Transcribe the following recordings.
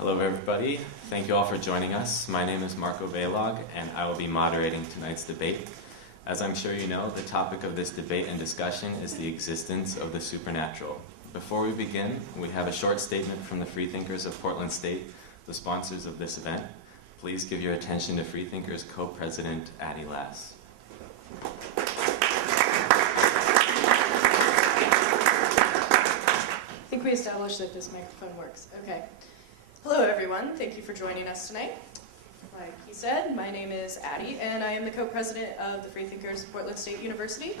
Hello everybody, thank you all for joining us. My name is Marco Velog and I will be moderating tonight's debate. As I'm sure you know, the topic of this debate and discussion is the existence of the supernatural. Before we begin, we have a short statement from the Freethinkers of Portland State, the sponsors of this event. Please give your attention to Freethinkers co-president Addie Lass. I think we established that this microphone works. Okay. Hello, everyone. Thank you for joining us tonight. Like he said, my name is Addie, and I am the co-president of the Freethinkers of Portland State University.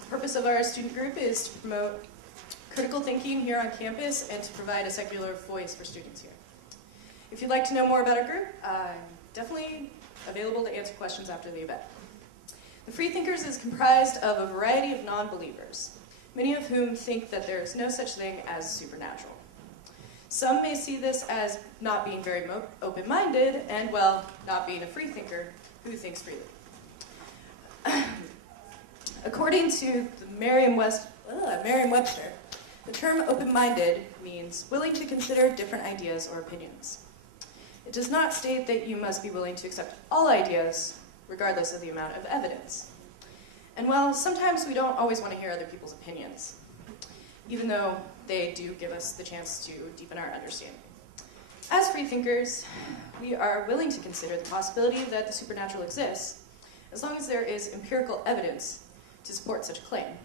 The purpose of our student group is to promote critical thinking here on campus and to provide a secular voice for students here. If you'd like to know more about our group, I'm definitely available to answer questions after the event. The Freethinkers is comprised of a variety of non-believers, many of whom think that there is no such thing as supernatural. Some may see this as not being very open-minded and, well, not being a freethinker who thinks freely. According to the Merriam-Webster, the term open-minded means willing to consider different ideas or opinions. It does not state that you must be willing to accept all ideas, regardless of the amount of evidence. And while sometimes we don't always want to hear other people's opinions, even though they do give us the chance to deepen our understanding. As freethinkers, we are willing to consider the possibility that the supernatural exists, as long as there is empirical evidence to support such a claim.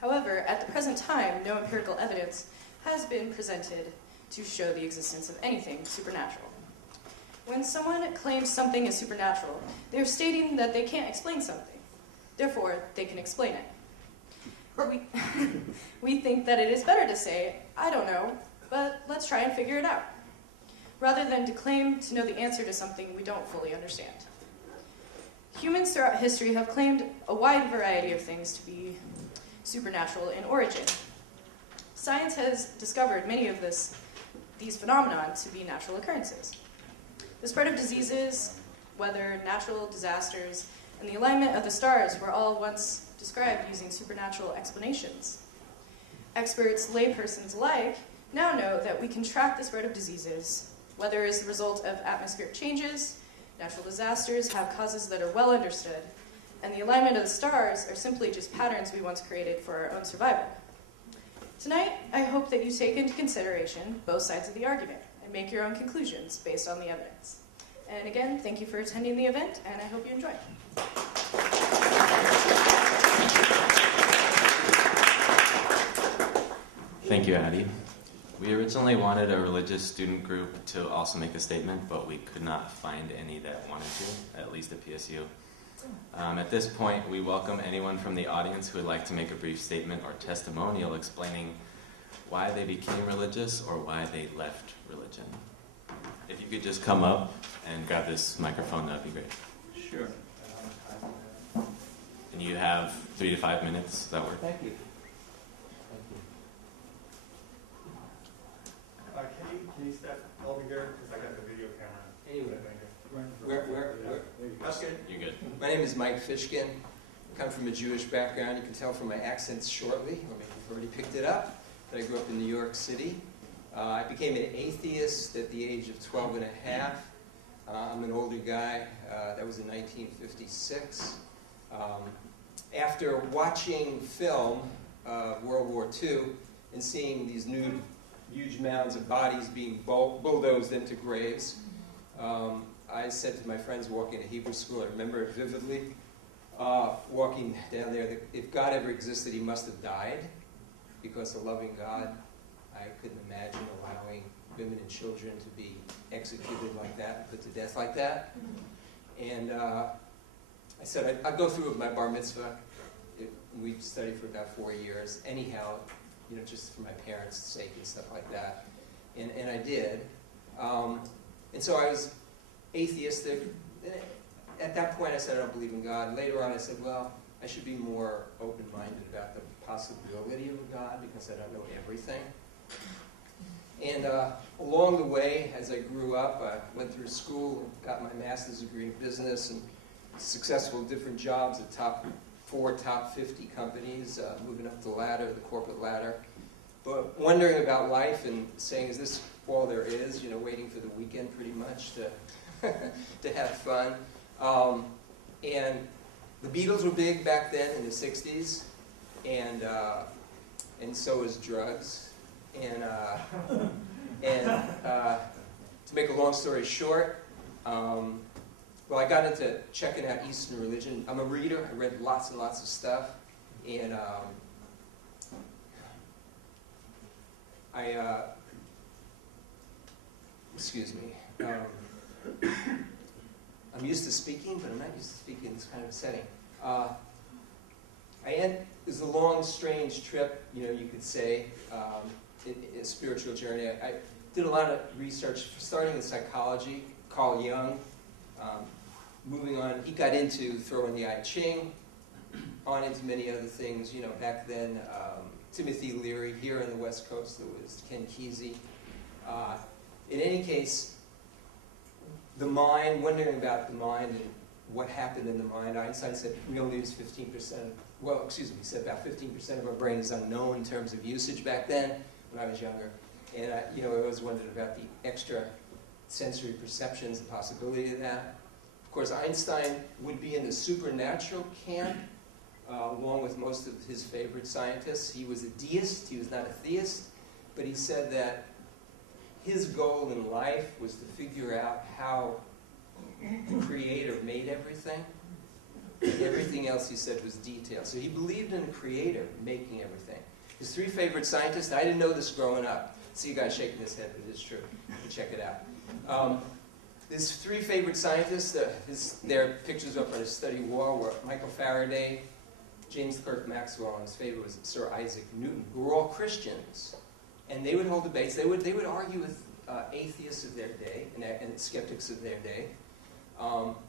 However, at the present time, no empirical evidence has been presented to show the existence of anything supernatural. When someone claims something is supernatural, they're stating that they can't explain something. Therefore, they can explain it. We think that it is better to say, I don't know, but let's try and figure it out, rather than to claim to know the answer to something we don't fully understand. Humans throughout history have claimed a wide variety of things to be supernatural in origin. Science has discovered many of these phenomena to be natural occurrences. The spread of diseases, weather, natural disasters, and the alignment of the stars were all once described using supernatural explanations. Experts, laypersons alike, now know that we can track the spread of diseases. Weather is the result of atmospheric changes, natural disasters have causes that are well understood, and the alignment of the stars are simply just patterns we once created for our own survival. Tonight, I hope that you take into consideration both sides of the argument and make your own conclusions based on the evidence. And again, thank you for attending the event, and I hope you enjoy. Thank you, Addie. We originally wanted a religious student group to also make a statement, but we could not find any that wanted to, at least at PSU. At this point, we welcome anyone from the audience who would like to make a brief statement or testimonial explaining why they became religious or why they left religion. If you could just come up and grab this microphone, that would be great. Sure. And you have 3 to 5 minutes. Does that work? Thank you. Can you step over here? Because I got the video camera. Anyway, where? That's good. You're good. My name is Mike Fishkin. I come from a Jewish background. You can tell from my accents shortly, or maybe you've already picked it up, that I grew up in New York City. I became an atheist at the age of 12 and a half. I'm an older guy. That was in 1956. After watching film, World War II, and seeing these nude, huge mounds of bodies being bulldozed into graves, I said to my friends walking to Hebrew school, I remember it vividly, walking down there, that if God ever existed, he must have died, because a loving God, I couldn't imagine allowing women and children to be executed like that, and put to death like that. And I said, I'd go through with my bar mitzvah. We studied for about 4 years. Anyhow, just for my parents' sake and stuff like that. And I did. And so I was atheistic. At that point, I said, I don't believe in God. Later on, I said, well, I should be more open-minded about the possibility of a God, because I don't know everything. And along the way, as I grew up, I went through school, got my master's degree in business, and successful different jobs at top 4, top 50 companies, moving up the ladder, the corporate ladder. but wondering about life and saying, is this all there is? Waiting for the weekend pretty much to to have fun. And the Beatles were big back then in the 60s, and so was drugs. And to make a long story short, well, I got into checking out Eastern religion. I'm a reader. I read lots and lots of stuff. And excuse me. I'm used to speaking, but I'm not used to speaking in this kind of a setting. It was a long, strange trip, you could say, a spiritual journey. I did a lot of research, starting in psychology. Carl Jung, moving on, he got into throwing the I Ching, on into many other things. Back then, Timothy Leary. Here on the West Coast, there was Ken Kesey. In any case, the mind, wondering about the mind and what happened in the mind. Einstein said we only use 15%. Well, excuse me, he said about 15% of our brain is unknown in terms of usage back then when I was younger. And I always wondered about the extra sensory perceptions, the possibility of that. Of course, Einstein would be in the supernatural camp, along with most of his favorite scientists. He was a deist, he was not a theist, but he said that his goal in life was to figure out how the Creator made everything, and everything else, he said, was detail. So he believed in a Creator making everything. His three favorite scientists, I didn't know this growing up. See a guy shaking his head, but it's true. You can check it out. His three favorite scientists, their pictures up on his study wall were Michael Faraday, James Clerk Maxwell, and his favorite was Sir Isaac Newton, who were all Christians. And they would hold debates. They would argue with atheists of their day and skeptics of their day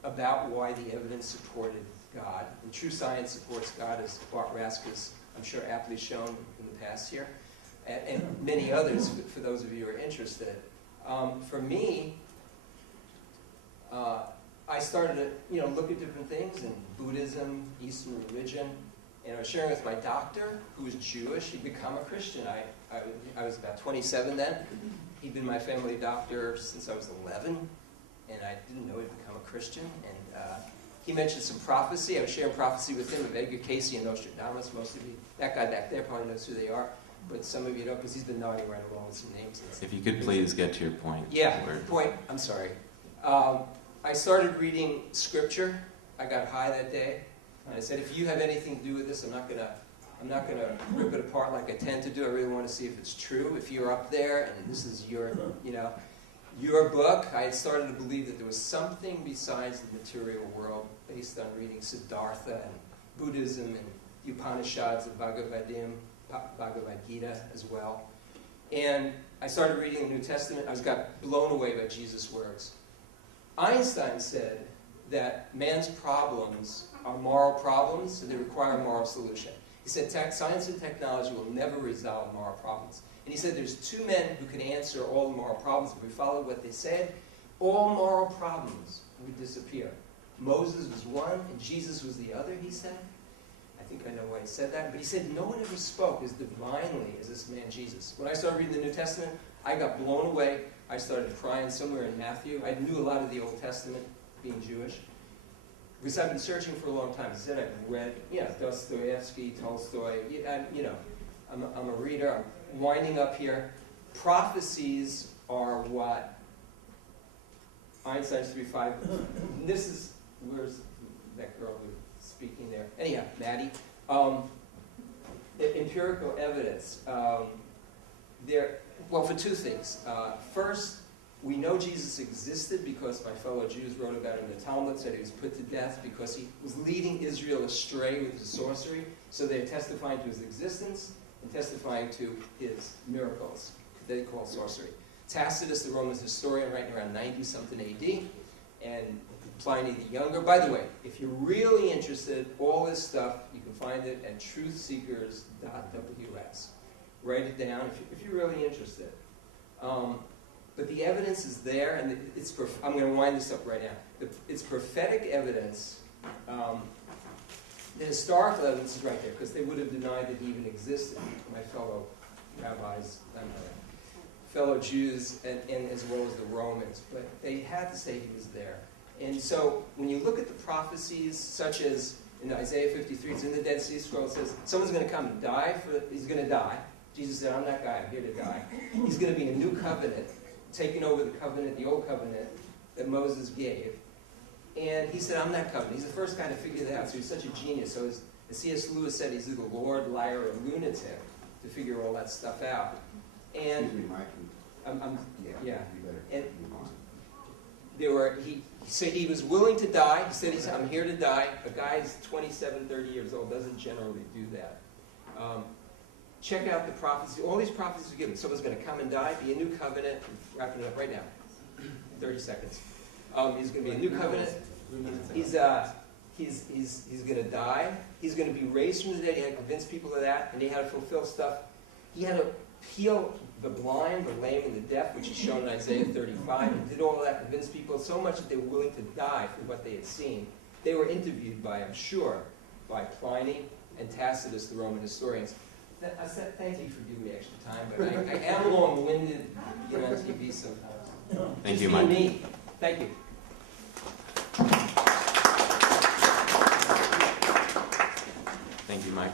about why the evidence supported God. And true science supports God, as Bart Rask has, I'm sure, aptly shown in the past here, and many others, for those of you who are interested. For me, I started to look at different things in Buddhism, Eastern religion, and I was sharing with my doctor, who was Jewish. He'd become a Christian. I was about 27 then. He'd been my family doctor since I was 11, and I didn't know he'd become a Christian. And he mentioned some prophecy. I was sharing prophecy with him of Edgar Cayce and Nostradamus. Most of you, that guy back there probably knows who they are, but some of you don't, because he's been nodding right along with some names. If you could please get to your point. Yeah, point. I'm sorry. I started reading scripture. I got high that day, and I said, if you have anything to do with this, I'm not gonna rip it apart like I tend to do. I really want to see if it's true. If you're up there and this is your book, I had started to believe that there was something besides the material world, based on reading Siddhartha and Buddhism and the Upanishads, the Bhagavad Gita as well. And I started reading the New Testament. I got blown away by Jesus' words. Einstein said that man's problems are moral problems, so they require a moral solution. He said science and technology will never resolve moral problems. And he said there's two men who can answer all the moral problems. If we followed what they said, all moral problems would disappear. Moses was one, and Jesus was the other, he said. I think I know why he said that. But he said no one ever spoke as divinely as this man Jesus. When I started reading the New Testament, I got blown away. I started crying somewhere in Matthew. I knew a lot of the Old Testament, being Jewish, because I've been searching for a long time. I said I've read, Dostoevsky, Tolstoy. I'm a reader. I'm winding up here. Prophecies are what Einstein's 3.5. This is, where's that girl who was speaking there? Anyhow, Maddie. Empirical evidence. Well, for two things. First, we know Jesus existed because my fellow Jews wrote about him in the Talmud, said he was put to death because he was leading Israel astray with his sorcery. So they're testifying to his existence and testifying to his miracles that they call sorcery. Tacitus, the Roman historian, writing around 90-something AD, and Pliny the Younger. By the way, if you're really interested, all this stuff, you can find it at truthseekers.ws. Write it down if you're really interested. But the evidence is there, and I'm going to wind this up right now. It's prophetic evidence. The historical evidence is right there, because they would have denied that he even existed, my fellow rabbis, fellow Jews, and as well as the Romans. But they had to say he was there. And so when you look at the prophecies, such as in Isaiah 53, it's in the Dead Sea Scrolls, it says, someone's going to come and die. He's going to die. Jesus said, I'm that guy. I'm here to die. He's going to be a new covenant, taking over the covenant, the old covenant that Moses gave. And he said, I'm that covenant. He's the first guy to figure that out. So he's such a genius. So as C.S. Lewis said, he's the Lord, liar, or lunatic to figure all that stuff out. And Excuse me, Mike. Yeah. You better And move on. he was willing to die. He said, I'm here to die. A guy's 27, 30 years old doesn't generally do that. Check out the prophecies. All these prophecies are given. Someone's going to come and die, be a new covenant. I'm wrapping it up right now. 30 seconds. He's going to be a new covenant. He's going to die. He's going to be raised from the dead. He had to convince people of that, and he had to fulfill stuff. He had to heal the blind, the lame, and the deaf, which is shown in Isaiah 35. He did all of that, convinced people so much that they were willing to die for what they had seen. They were interviewed by, I'm sure, by Pliny and Tacitus, the Roman historians. I said, thank you for giving me extra time, but I am long-winded, on TV sometimes. Thank Just you, be Mike. me. Thank you. Thank you, Mike.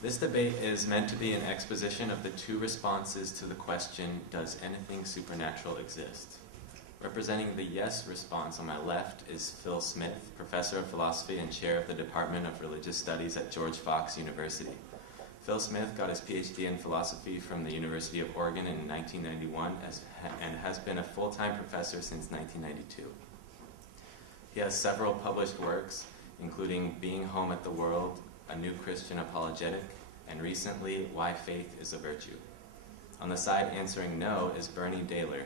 This debate is meant to be an exposition of the two responses to the question, does anything supernatural exist? Representing the yes response on my left is Phil Smith, professor of philosophy and chair of the Department of Religious Studies at George Fox University. Phil Smith got his PhD in philosophy from the University of Oregon in 1991 and has been a full-time professor since 1992. He has several published works, including Being Home at the World, A New Christian Apologetic, and recently, Why Faith is a Virtue. On the side answering no is Bernie Dehler,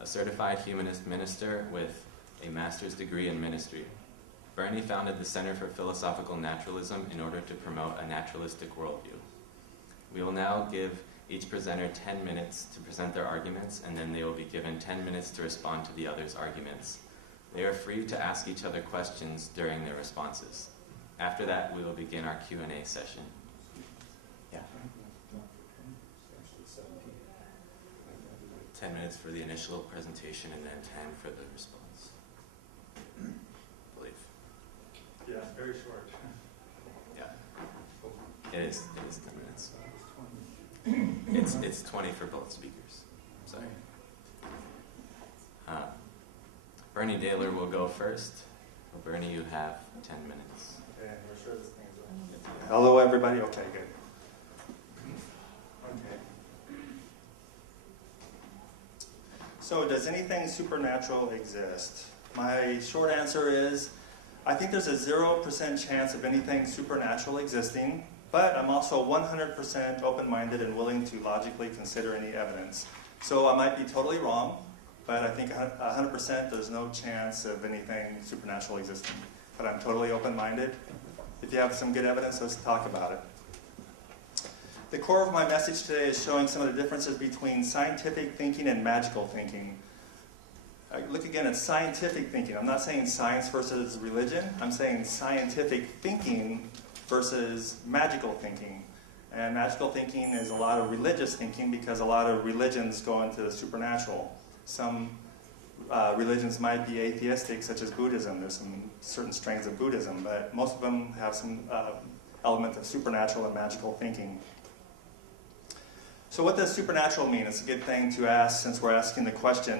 a certified humanist minister with a master's degree in ministry. Bernie founded the Center for Philosophical Naturalism in order to promote a naturalistic worldview. We will now give each presenter 10 minutes to present their arguments, and then they will be given 10 minutes to respond to the others' arguments. They are free to ask each other questions during their responses. After that, we will begin our Q&A session. Yeah. 10 minutes for the initial presentation and then 10 for the response. I believe. Yeah, very short. Yeah. It is 10 minutes. It's 20 for both speakers. Sorry. Bernie Dehler will go first. Bernie, you have 10 minutes. Okay, we're sure this thing's on. Hello, everybody. Okay, good. Okay. So, does anything supernatural exist? My short answer is, I think there's a 0% chance of anything supernatural existing, but I'm also 100% open-minded and willing to logically consider any evidence. So I might be totally wrong, but I think 100% there's no chance of anything supernatural existing. But I'm totally open-minded. If you have some good evidence, let's talk about it. The core of my message today is showing some of the differences between scientific thinking and magical thinking. Look again at scientific thinking. I'm not saying science versus religion. I'm saying scientific thinking versus magical thinking. And magical thinking is a lot of religious thinking because a lot of religions go into the supernatural. Some religions might be atheistic, such as Buddhism. There's some certain strains of Buddhism, but most of them have some element of supernatural and magical thinking. So what does supernatural mean? It's a good thing to ask since we're asking the question.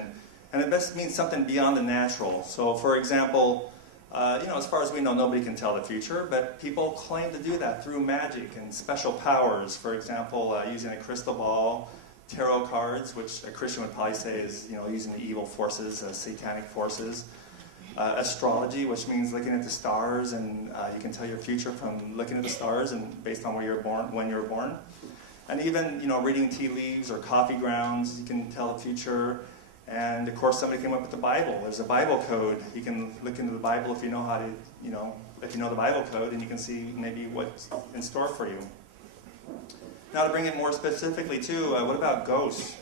And it best means something beyond the natural. So for example, as far as we know, nobody can tell the future, but people claim to do that through magic and special powers. For example, using a crystal ball, tarot cards, which a Christian would probably say is, using the evil forces, satanic forces. Astrology, which means looking at the stars, and you can tell your future from looking at the stars and based on where you're born, when you're born. And even, reading tea leaves or coffee grounds, you can tell the future. And of course, somebody came up with the Bible. There's a Bible code. You can look into the Bible if you know how to, if you know the Bible code, and you can see maybe what's in store for you. Now, to bring it more specifically, too, what about ghosts?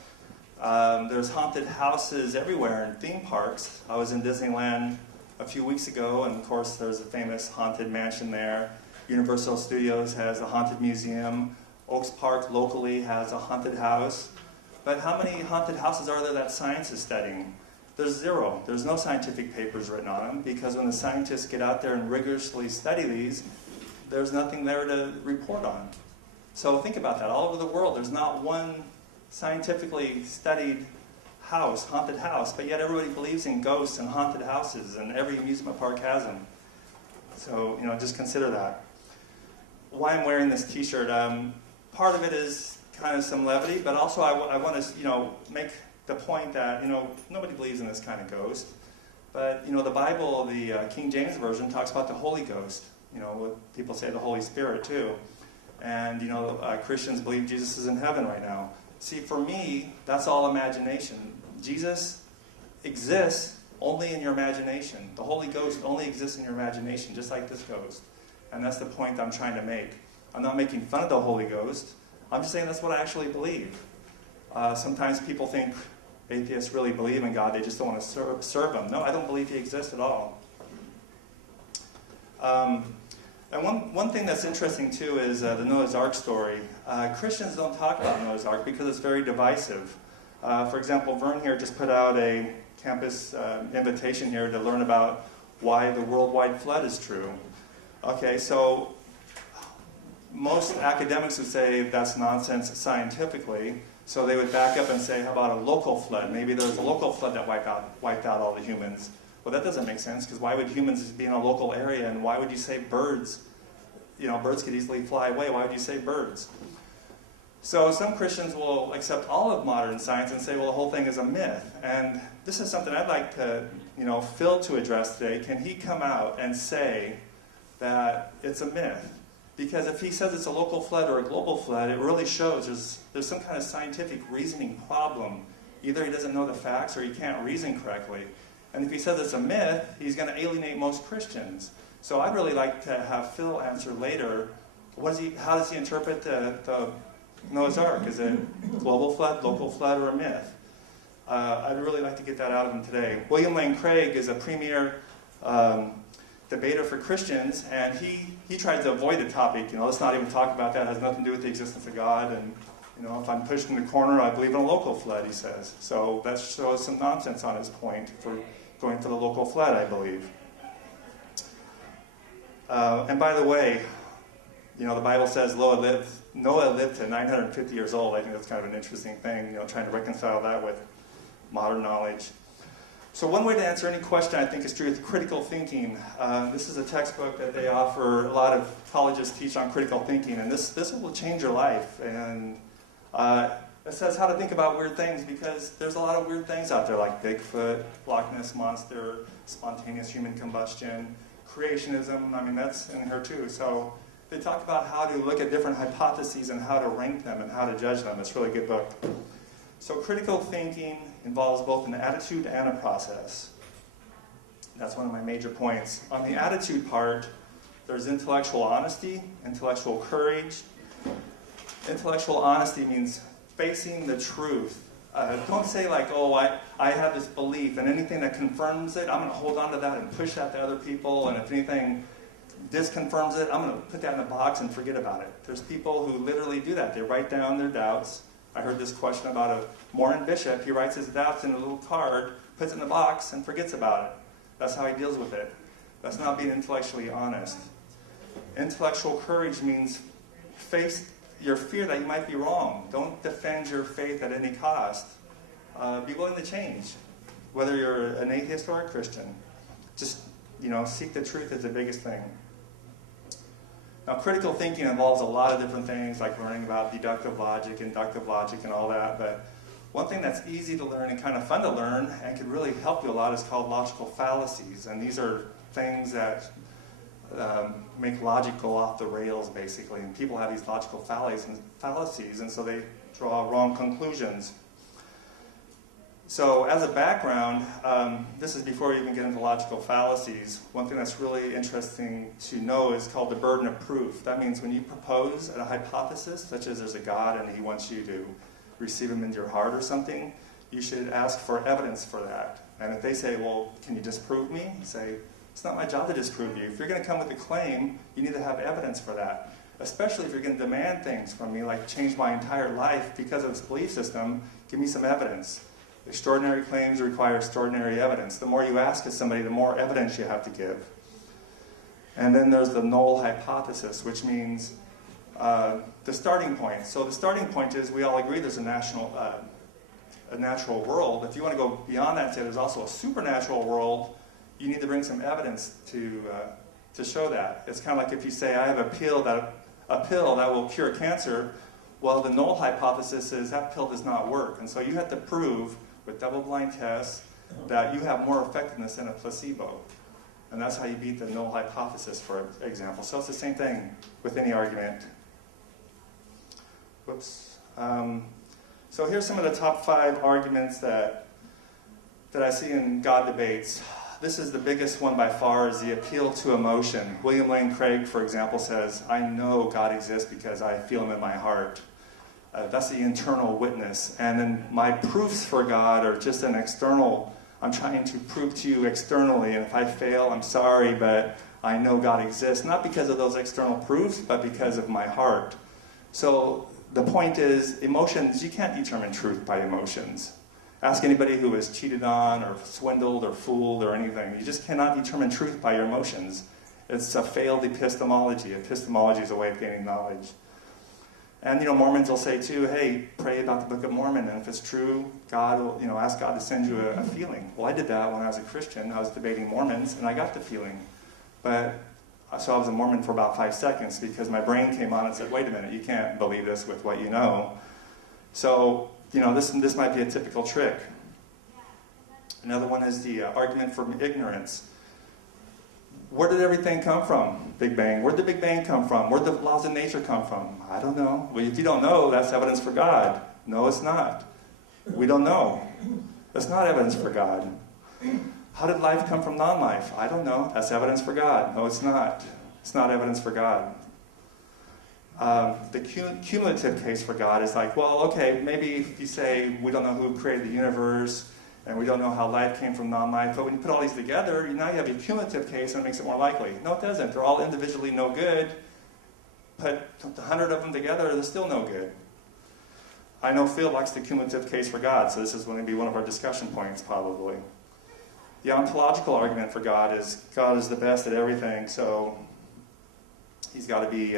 There's haunted houses everywhere in theme parks. I was in Disneyland a few weeks ago, and of course, there's a famous haunted mansion there. Universal Studios has a haunted museum. Oaks Park locally has a haunted house. But how many haunted houses are there that science is studying? There's zero. There's no scientific papers written on them, because when the scientists get out there and rigorously study these, there's nothing there to report on. So think about that. All over the world, there's not one scientifically studied house, haunted house, but yet everybody believes in ghosts and haunted houses, and every amusement park has them. So, just consider that. Why I'm wearing this t-shirt, part of it is kind of some levity, but also I want to, make the point that, nobody believes in this kind of ghost. But, the Bible, the King James Version, talks about the Holy Ghost. What people say the Holy Spirit, too. And, Christians believe Jesus is in heaven right now. See, for me, that's all imagination. Jesus exists only in your imagination. The Holy Ghost only exists in your imagination, just like this ghost. And that's the point I'm trying to make. I'm not making fun of the Holy Ghost. I'm just saying that's what I actually believe. Sometimes people think atheists really believe in God. They just don't want to serve Him. No, I don't believe He exists at all. And one thing that's interesting, too, is the Noah's Ark story. Christians don't talk about Noah's Ark because it's very divisive. For example, Vern here just put out a campus invitation here to learn about why the worldwide flood is true. Okay, so most academics would say that's nonsense scientifically, so they would back up and say, how about a local flood? Maybe there was a local flood that wiped out all the humans. Well, that doesn't make sense, because why would humans be in a local area, and why would you say birds? Birds could easily fly away. Why would you say birds? So some Christians will accept all of modern science and say, well, the whole thing is a myth. And this is something I'd like to, Phil to address today. Can he come out and say that it's a myth? Because if he says it's a local flood or a global flood, it really shows there's some kind of scientific reasoning problem. Either he doesn't know the facts or he can't reason correctly. And if he says it's a myth, he's going to alienate most Christians. So I'd really like to have Phil answer later, how does he interpret the Noah's Ark? Is it global flood, local flood, or a myth? I'd really like to get that out of him today. William Lane Craig is a premier debater for Christians, and he tries to avoid the topic. Let's not even talk about that. It has nothing to do with the existence of God. And if I'm pushed in the corner, I believe in a local flood, he says. So that shows some nonsense on his point for going for the local flood, I believe. And by the way, the Bible says Noah lived to 950 years old. I think that's kind of an interesting thing, trying to reconcile that with modern knowledge. So one way to answer any question, I think, is through critical thinking. This is a textbook that they offer. A lot of colleges teach on critical thinking, and this will change your life. And it says how to think about weird things, because there's a lot of weird things out there, like Bigfoot, Loch Ness Monster, spontaneous human combustion, creationism. I mean, that's in here too. So they talk about how to look at different hypotheses and how to rank them and how to judge them. It's a really good book. So critical thinking involves both an attitude and a process. That's one of my major points. On the attitude part, there's intellectual honesty, intellectual courage. Intellectual honesty means facing the truth. Don't say like, oh, I have this belief, and anything that confirms it, I'm going to hold on to that and push that to other people, and if anything disconfirms it, I'm going to put that in a box and forget about it. There's people who literally do that. They write down their doubts. I heard this question about a Moran bishop. He writes his doubts in a little card, puts it in a box, and forgets about it. That's how he deals with it. That's not being intellectually honest. Intellectual courage means face your fear that you might be wrong. Don't defend your faith at any cost. Be willing to change, whether you're an atheist or a Christian. Just, seek the truth is the biggest thing. Now, critical thinking involves a lot of different things, like learning about deductive logic, inductive logic, and all that. But one thing that's easy to learn and kind of fun to learn and can really help you a lot is called logical fallacies. And these are things that make logic go off the rails, basically. And people have these logical fallacies, and so they draw wrong conclusions. So as a background, this is before we even get into logical fallacies. One thing that's really interesting to know is called the burden of proof. That means when you propose a hypothesis, such as there's a God and he wants you to receive him into your heart or something, you should ask for evidence for that. And if they say, well, can you disprove me? You say, it's not my job to disprove you. If you're going to come with a claim, you need to have evidence for that. especially if you're going to demand things from me, like change my entire life because of this belief system, give me some evidence. Extraordinary claims require extraordinary evidence. The more you ask of somebody, the more evidence you have to give. And then there's the null hypothesis, which means the starting point. So the starting point is we all agree there's a natural world. If you want to go beyond that and say there's also a supernatural world, you need to bring some evidence to show that. It's kind of like if you say, I have a pill that will cure cancer. Well, the null hypothesis is that pill does not work. And so you have to prove with double-blind tests that you have more effectiveness than a placebo. And that's how you beat the null hypothesis, for example. So it's the same thing with any argument. Whoops. So here's some of the top 5 arguments that I see in God debates. This is the biggest one by far, is the appeal to emotion. William Lane Craig, for example, says, I know God exists because I feel him in my heart. That's the internal witness. And then my proofs for God are just an external, I'm trying to prove to you externally, and if I fail, I'm sorry, but I know God exists. Not because of those external proofs, but because of my heart. So the point is, emotions, you can't determine truth by emotions. Ask anybody who was cheated on or swindled or fooled or anything. You just cannot determine truth by your emotions. It's a failed epistemology. Epistemology is a way of gaining knowledge. And, Mormons will say, too, hey, pray about the Book of Mormon, and if it's true, God will, ask God to send you a feeling. Well, I did that when I was a Christian. I was debating Mormons, and I got the feeling. So I was a Mormon for about 5 seconds, because my brain came on and said, wait a minute, you can't believe this with what you know. So, this might be a typical trick. Another one is the argument for ignorance. Where did everything come from? Big Bang. Where did the Big Bang come from? Where did the laws of nature come from? I don't know. Well, if you don't know, that's evidence for God. No, it's not. We don't know. That's not evidence for God. How did life come from non-life? I don't know. That's evidence for God. No, it's not. It's not evidence for God. The cumulative case for God is like, well, okay, maybe if you say we don't know who created the universe, and we don't know how life came from non-life, but when you put all these together, now you have a cumulative case and it makes it more likely. No, it doesn't. They're all individually no good. Put 100 of them together, they're still no good. I know Phil likes the cumulative case for God, so this is going to be one of our discussion points, probably. The ontological argument for God is the best at everything, so he's got to be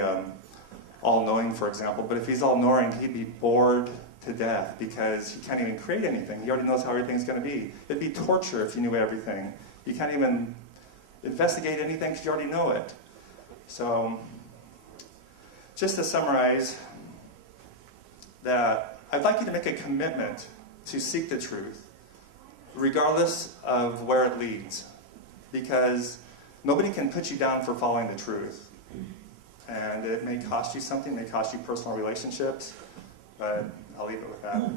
all-knowing, for example. But if he's all-knowing, he'd be bored to death because he can't even create anything. He already knows how everything's going to be. It'd be torture if you knew everything. You can't even investigate anything because you already know it. So, just to summarize, that I'd like you to make a commitment to seek the truth, regardless of where it leads, because nobody can put you down for following the truth. And it may cost you something, it may cost you personal relationships, but I'll leave it with that.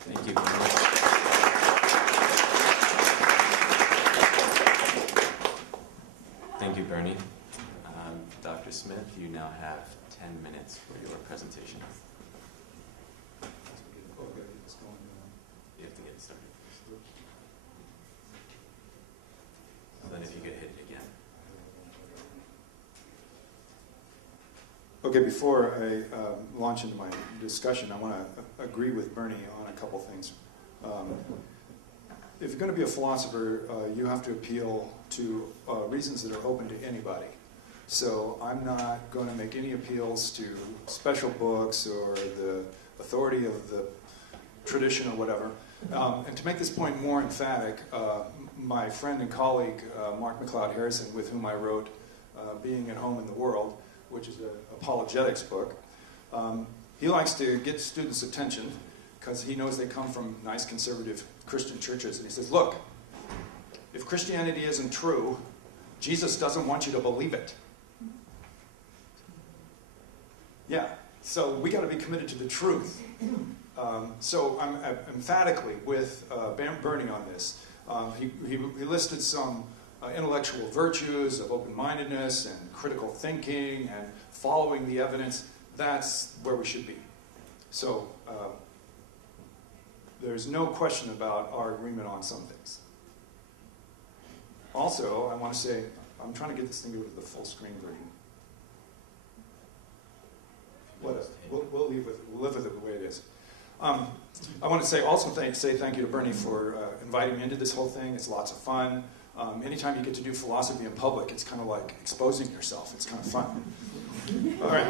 Thank you. Thank you, Bernie. Dr. Smith, you now have 10 minutes for your presentation. You have to get started first. Then if you could hit it again. Okay, before I launch into my discussion, I want to agree with Bernie on a couple things. If you're going to be a philosopher, you have to appeal to reasons that are open to anybody. So I'm not going to make any appeals to special books or the authority of the tradition or whatever. And to make this point more emphatic, my friend and colleague, Mark McLeod Harrison, with whom I wrote Being at Home in the World, which is an apologetics book, he likes to get students' attention because he knows they come from nice conservative Christian churches. And he says, look, if Christianity isn't true, Jesus doesn't want you to believe it. Yeah, so we got to be committed to the truth. So I'm emphatically with Bernie on this. He listed some intellectual virtues of open-mindedness and critical thinking and following the evidence. That's where we should be. So there's no question about our agreement on some things. Also, I want to say, I'm trying to get this thing to go to the full screen version. We'll live with it the way it is. I want to say thank you to Bernie for inviting me into this whole thing. It's lots of fun. Anytime you get to do philosophy in public, it's kind of like exposing yourself. It's kind of fun. All right.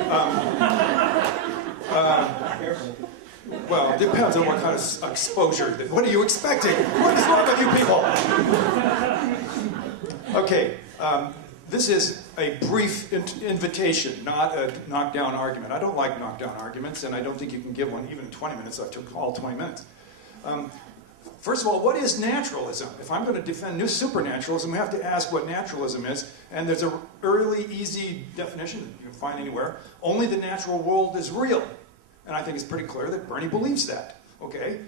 Well, it depends on what kind of exposure. What are you expecting? What is wrong with you people? Okay. This is a brief invitation, not a knockdown argument. I don't like knockdown arguments, and I don't think you can give one even in 20 minutes. I took all 20 minutes. First of all, what is naturalism? If I'm going to defend new supernaturalism, we have to ask what naturalism is. And there's a really easy definition that you can find anywhere. Only the natural world is real. And I think it's pretty clear that Bernie believes that. Okay?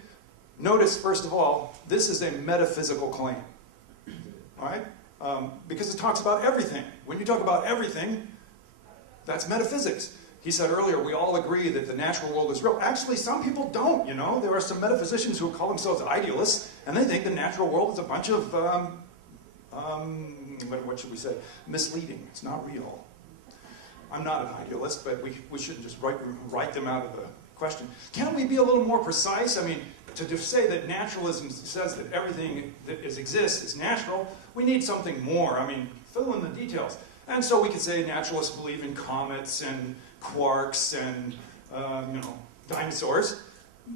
Notice, first of all, this is a metaphysical claim. All right? Because it talks about everything. When you talk about everything, that's metaphysics. He said earlier, we all agree that the natural world is real. Actually, some people don't, you know. There are some metaphysicians who call themselves idealists, and they think the natural world is a bunch of, what should we say, misleading. It's not real. I'm not an idealist, but we shouldn't just write them out of the question. Can't we be a little more precise? I mean, to say that naturalism says that everything that exists is natural, we need something more. I mean, fill in the details. And so we could say naturalists believe in comets and quarks and, dinosaurs.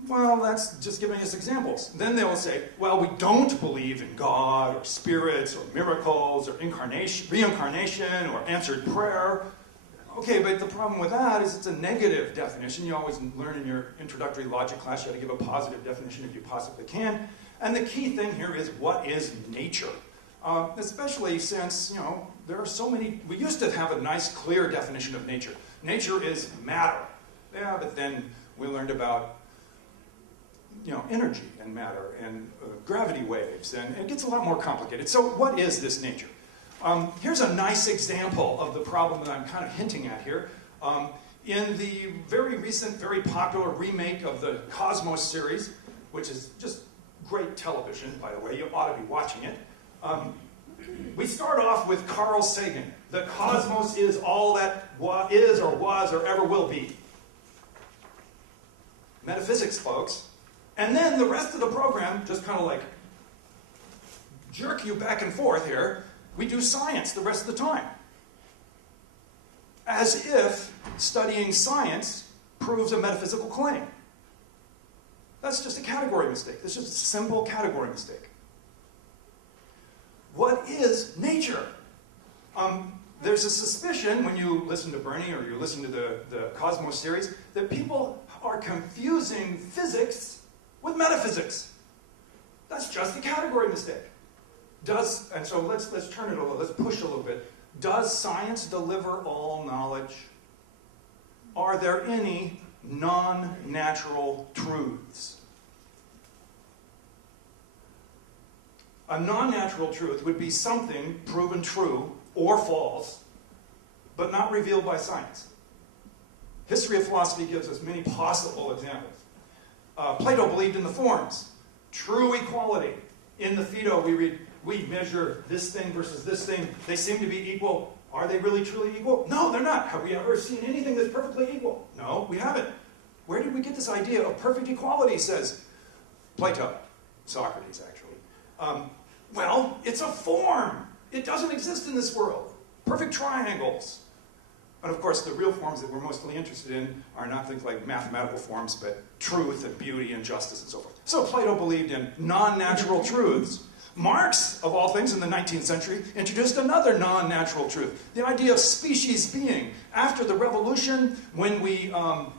Well, that's just giving us examples. Then they will say, well, we don't believe in God or spirits or miracles or reincarnation or answered prayer. Okay, but the problem with that is it's a negative definition. You always learn in your introductory logic class you have to give a positive definition if you possibly can. And the key thing here is, what is nature? Especially since, there are so many... We used to have a nice, clear definition of nature. Nature is matter. Yeah, but then we learned about, energy and matter and gravity waves, and it gets a lot more complicated. So what is this nature? Here's a nice example of the problem that I'm kind of hinting at here. In the very recent, very popular remake of the Cosmos series, which is just great television, by the way, you ought to be watching it, we start off with Carl Sagan. The cosmos is all that is or was or ever will be. Metaphysics, folks. And then the rest of the program just kind of like jerk you back and forth here. We do science the rest of the time. As if studying science proves a metaphysical claim. That's just a category mistake. That's just a simple category mistake. What is nature? There's a suspicion when you listen to Bernie or you listen to the Cosmos series that people are confusing physics with metaphysics. That's just a category mistake. And so let's turn it a little, let's push a little bit. Does science deliver all knowledge? Are there any non-natural truths? A non-natural truth would be something proven true or false, but not revealed by science. History of philosophy gives us many possible examples. Plato believed in the forms. True equality. In the Phaedo, we read, we measure this thing versus this thing. They seem to be equal. Are they really truly equal? No, they're not. Have we ever seen anything that's perfectly equal? No, we haven't. Where did we get this idea of perfect equality, says Plato. Socrates, actually. Well, it's a form. It doesn't exist in this world. Perfect triangles. And of course, the real forms that we're mostly interested in are not things like mathematical forms, but truth and beauty and justice and so forth. So Plato believed in non-natural truths. Marx, of all things, in the 19th century, introduced another non-natural truth, the idea of species being. After the revolution, when we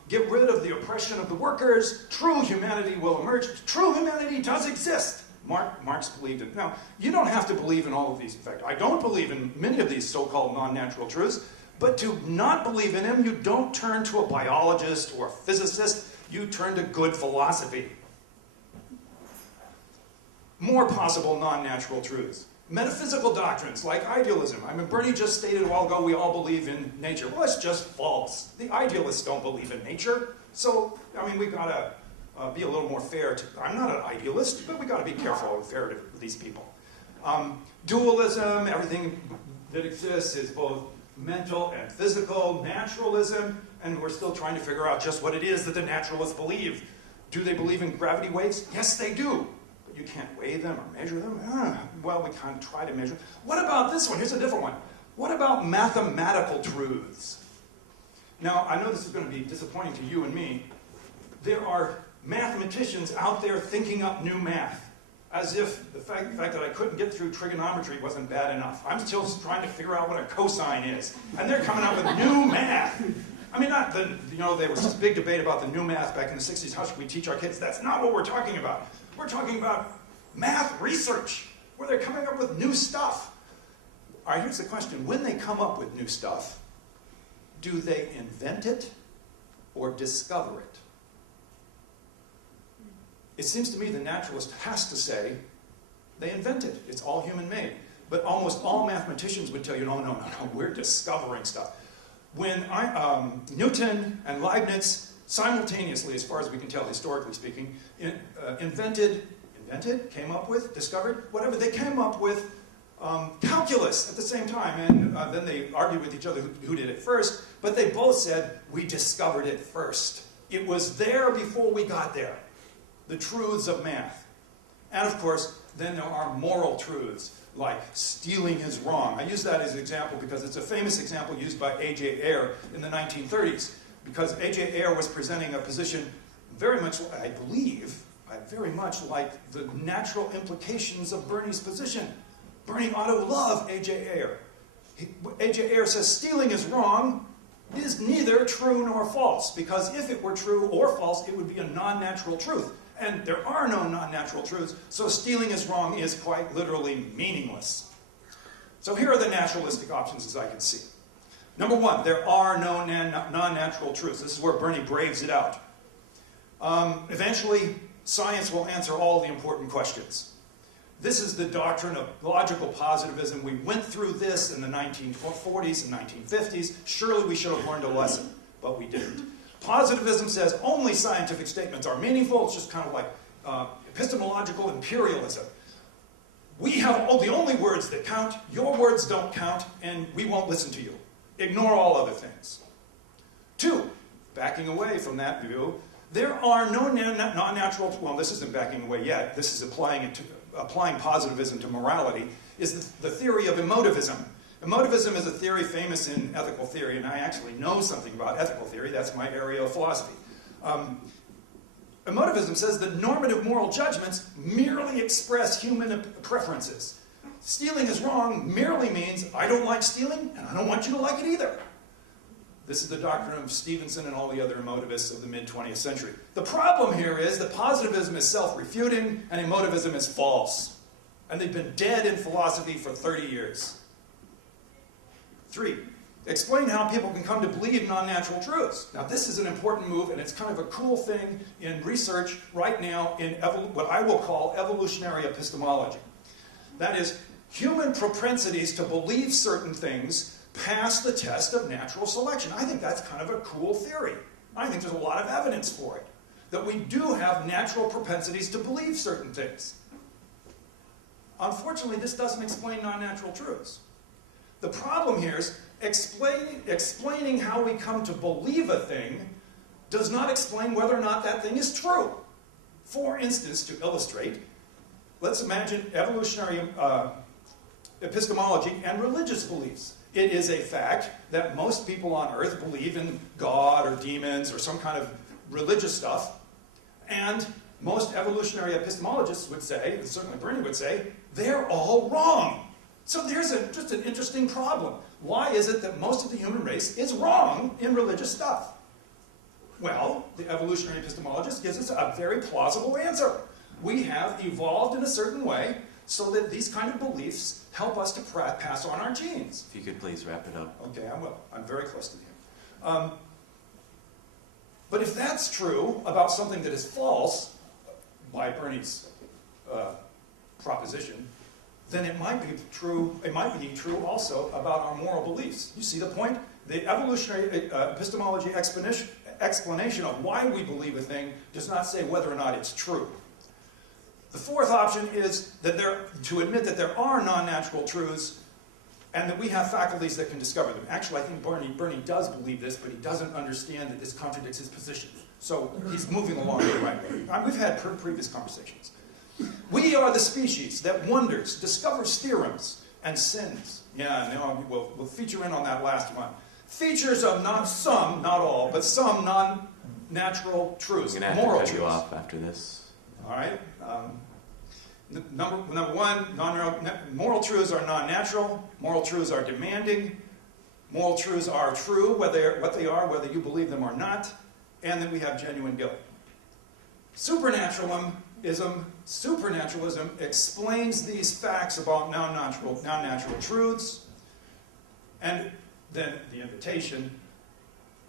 get rid of the oppression of the workers, true humanity will emerge. True humanity does exist. Marx believed it. Now, you don't have to believe in all of these. In fact, I don't believe in many of these so-called non-natural truths, but to not believe in them, you don't turn to a biologist or a physicist, you turn to good philosophy. More possible non-natural truths. Metaphysical doctrines like idealism. I mean, Bernie just stated a while ago we all believe in nature. Well, that's just false. The idealists don't believe in nature. So, I mean, we've got to be a little more fair. I'm not an idealist, but we've got to be careful and fair to these people. Dualism, everything that exists is both mental and physical, naturalism, and we're still trying to figure out just what it is that the naturalists believe. Do they believe in gravity waves? Yes, they do. But you can't weigh them or measure them. Well, we can't try to measure. What about this one? Here's a different one. What about mathematical truths? Now, I know this is going to be disappointing to you and me. There are mathematicians out there thinking up new math, as if the fact that I couldn't get through trigonometry wasn't bad enough. I'm still trying to figure out what a cosine is, and they're coming up with new math. I mean, there was this big debate about the new math back in the 60s. How should we teach our kids? That's not what we're talking about. We're talking about math research, where they're coming up with new stuff. All right, here's the question. When they come up with new stuff, do they invent it or discover it? It seems to me the naturalist has to say they invented. It's all human-made. But almost all mathematicians would tell you, no, we're discovering stuff. When Newton and Leibniz simultaneously, as far as we can tell historically speaking, came up with, discovered, whatever, they came up with calculus at the same time. And then they argued with each other who did it first, but they both said, we discovered it first. It was there before we got there. The truths of math. And of course, then there are moral truths, like stealing is wrong. I use that as an example because it's a famous example used by A.J. Ayer in the 1930s, because A.J. Ayer was presenting a position very much, I believe, very much like the natural implications of Bernie's position. Bernie ought to love A.J. Ayer. A.J. Ayer says stealing is wrong is neither true nor false, because if it were true or false, it would be a non-natural truth. And there are no non-natural truths, so stealing is wrong is quite literally meaningless. So here are the naturalistic options as I can see. Number one, there are no non-natural truths. This is where Bernie braves it out. Eventually, science will answer all the important questions. This is the doctrine of logical positivism. We went through this in the 1940s and 1950s. Surely we should have learned a lesson, but we didn't. Positivism says only scientific statements are meaningful. It's just kind of like epistemological imperialism. We have the only words that count. Your words don't count, and we won't listen to you. Ignore all other things. Two, backing away from that view, there are no non-natural, well, this isn't backing away yet. This is applying positivism to morality, is the theory of emotivism. Emotivism is a theory famous in ethical theory, and I actually know something about ethical theory. That's my area of philosophy. Emotivism says that normative moral judgments merely express human preferences. Stealing is wrong merely means I don't like stealing, and I don't want you to like it either. This is the doctrine of Stevenson and all the other emotivists of the mid-20th century. The problem here is that positivism is self-refuting, and emotivism is false. And they've been dead in philosophy for 30 years. 3, explain how people can come to believe non-natural truths. Now, this is an important move, and it's kind of a cool thing in research right now in what I will call evolutionary epistemology. That is, human propensities to believe certain things pass the test of natural selection. I think that's kind of a cool theory. I think there's a lot of evidence for it, that we do have natural propensities to believe certain things. Unfortunately, this doesn't explain non-natural truths. The problem here is explaining how we come to believe a thing does not explain whether or not that thing is true. For instance, to illustrate, let's imagine evolutionary epistemology and religious beliefs. It is a fact that most people on Earth believe in God or demons or some kind of religious stuff, and most evolutionary epistemologists would say, and certainly Bernie would say, they're all wrong. So there's just an interesting problem. Why is it that most of the human race is wrong in religious stuff? Well, the evolutionary epistemologist gives us a very plausible answer. We have evolved in a certain way so that these kind of beliefs help us to pass on our genes. If you could please wrap it up. Okay, I will. I'm very close to the end. But if that's true about something that is false, by Bernie's proposition, then it might be true also about our moral beliefs. You see the point? The evolutionary epistemology explanation of why we believe a thing does not say whether or not it's true. The fourth option is that to admit that there are non-natural truths and that we have faculties that can discover them. Actually, I think Bernie does believe this, but he doesn't understand that this contradicts his position. So he's moving along the right way. We've had previous conversations. We are the species that wonders, discovers theorems, and sins. Yeah, no, we'll feature in on that last one. Features of not some, not all, but some non-natural truths, I'm going to moral have to cut you truths. off after this. All right. Number one, moral truths are non-natural. Moral truths are demanding. Moral truths are true, what they are, whether you believe them or not. And then we have genuine guilt. Supernaturalism explains these facts about non-natural truths. And then the invitation,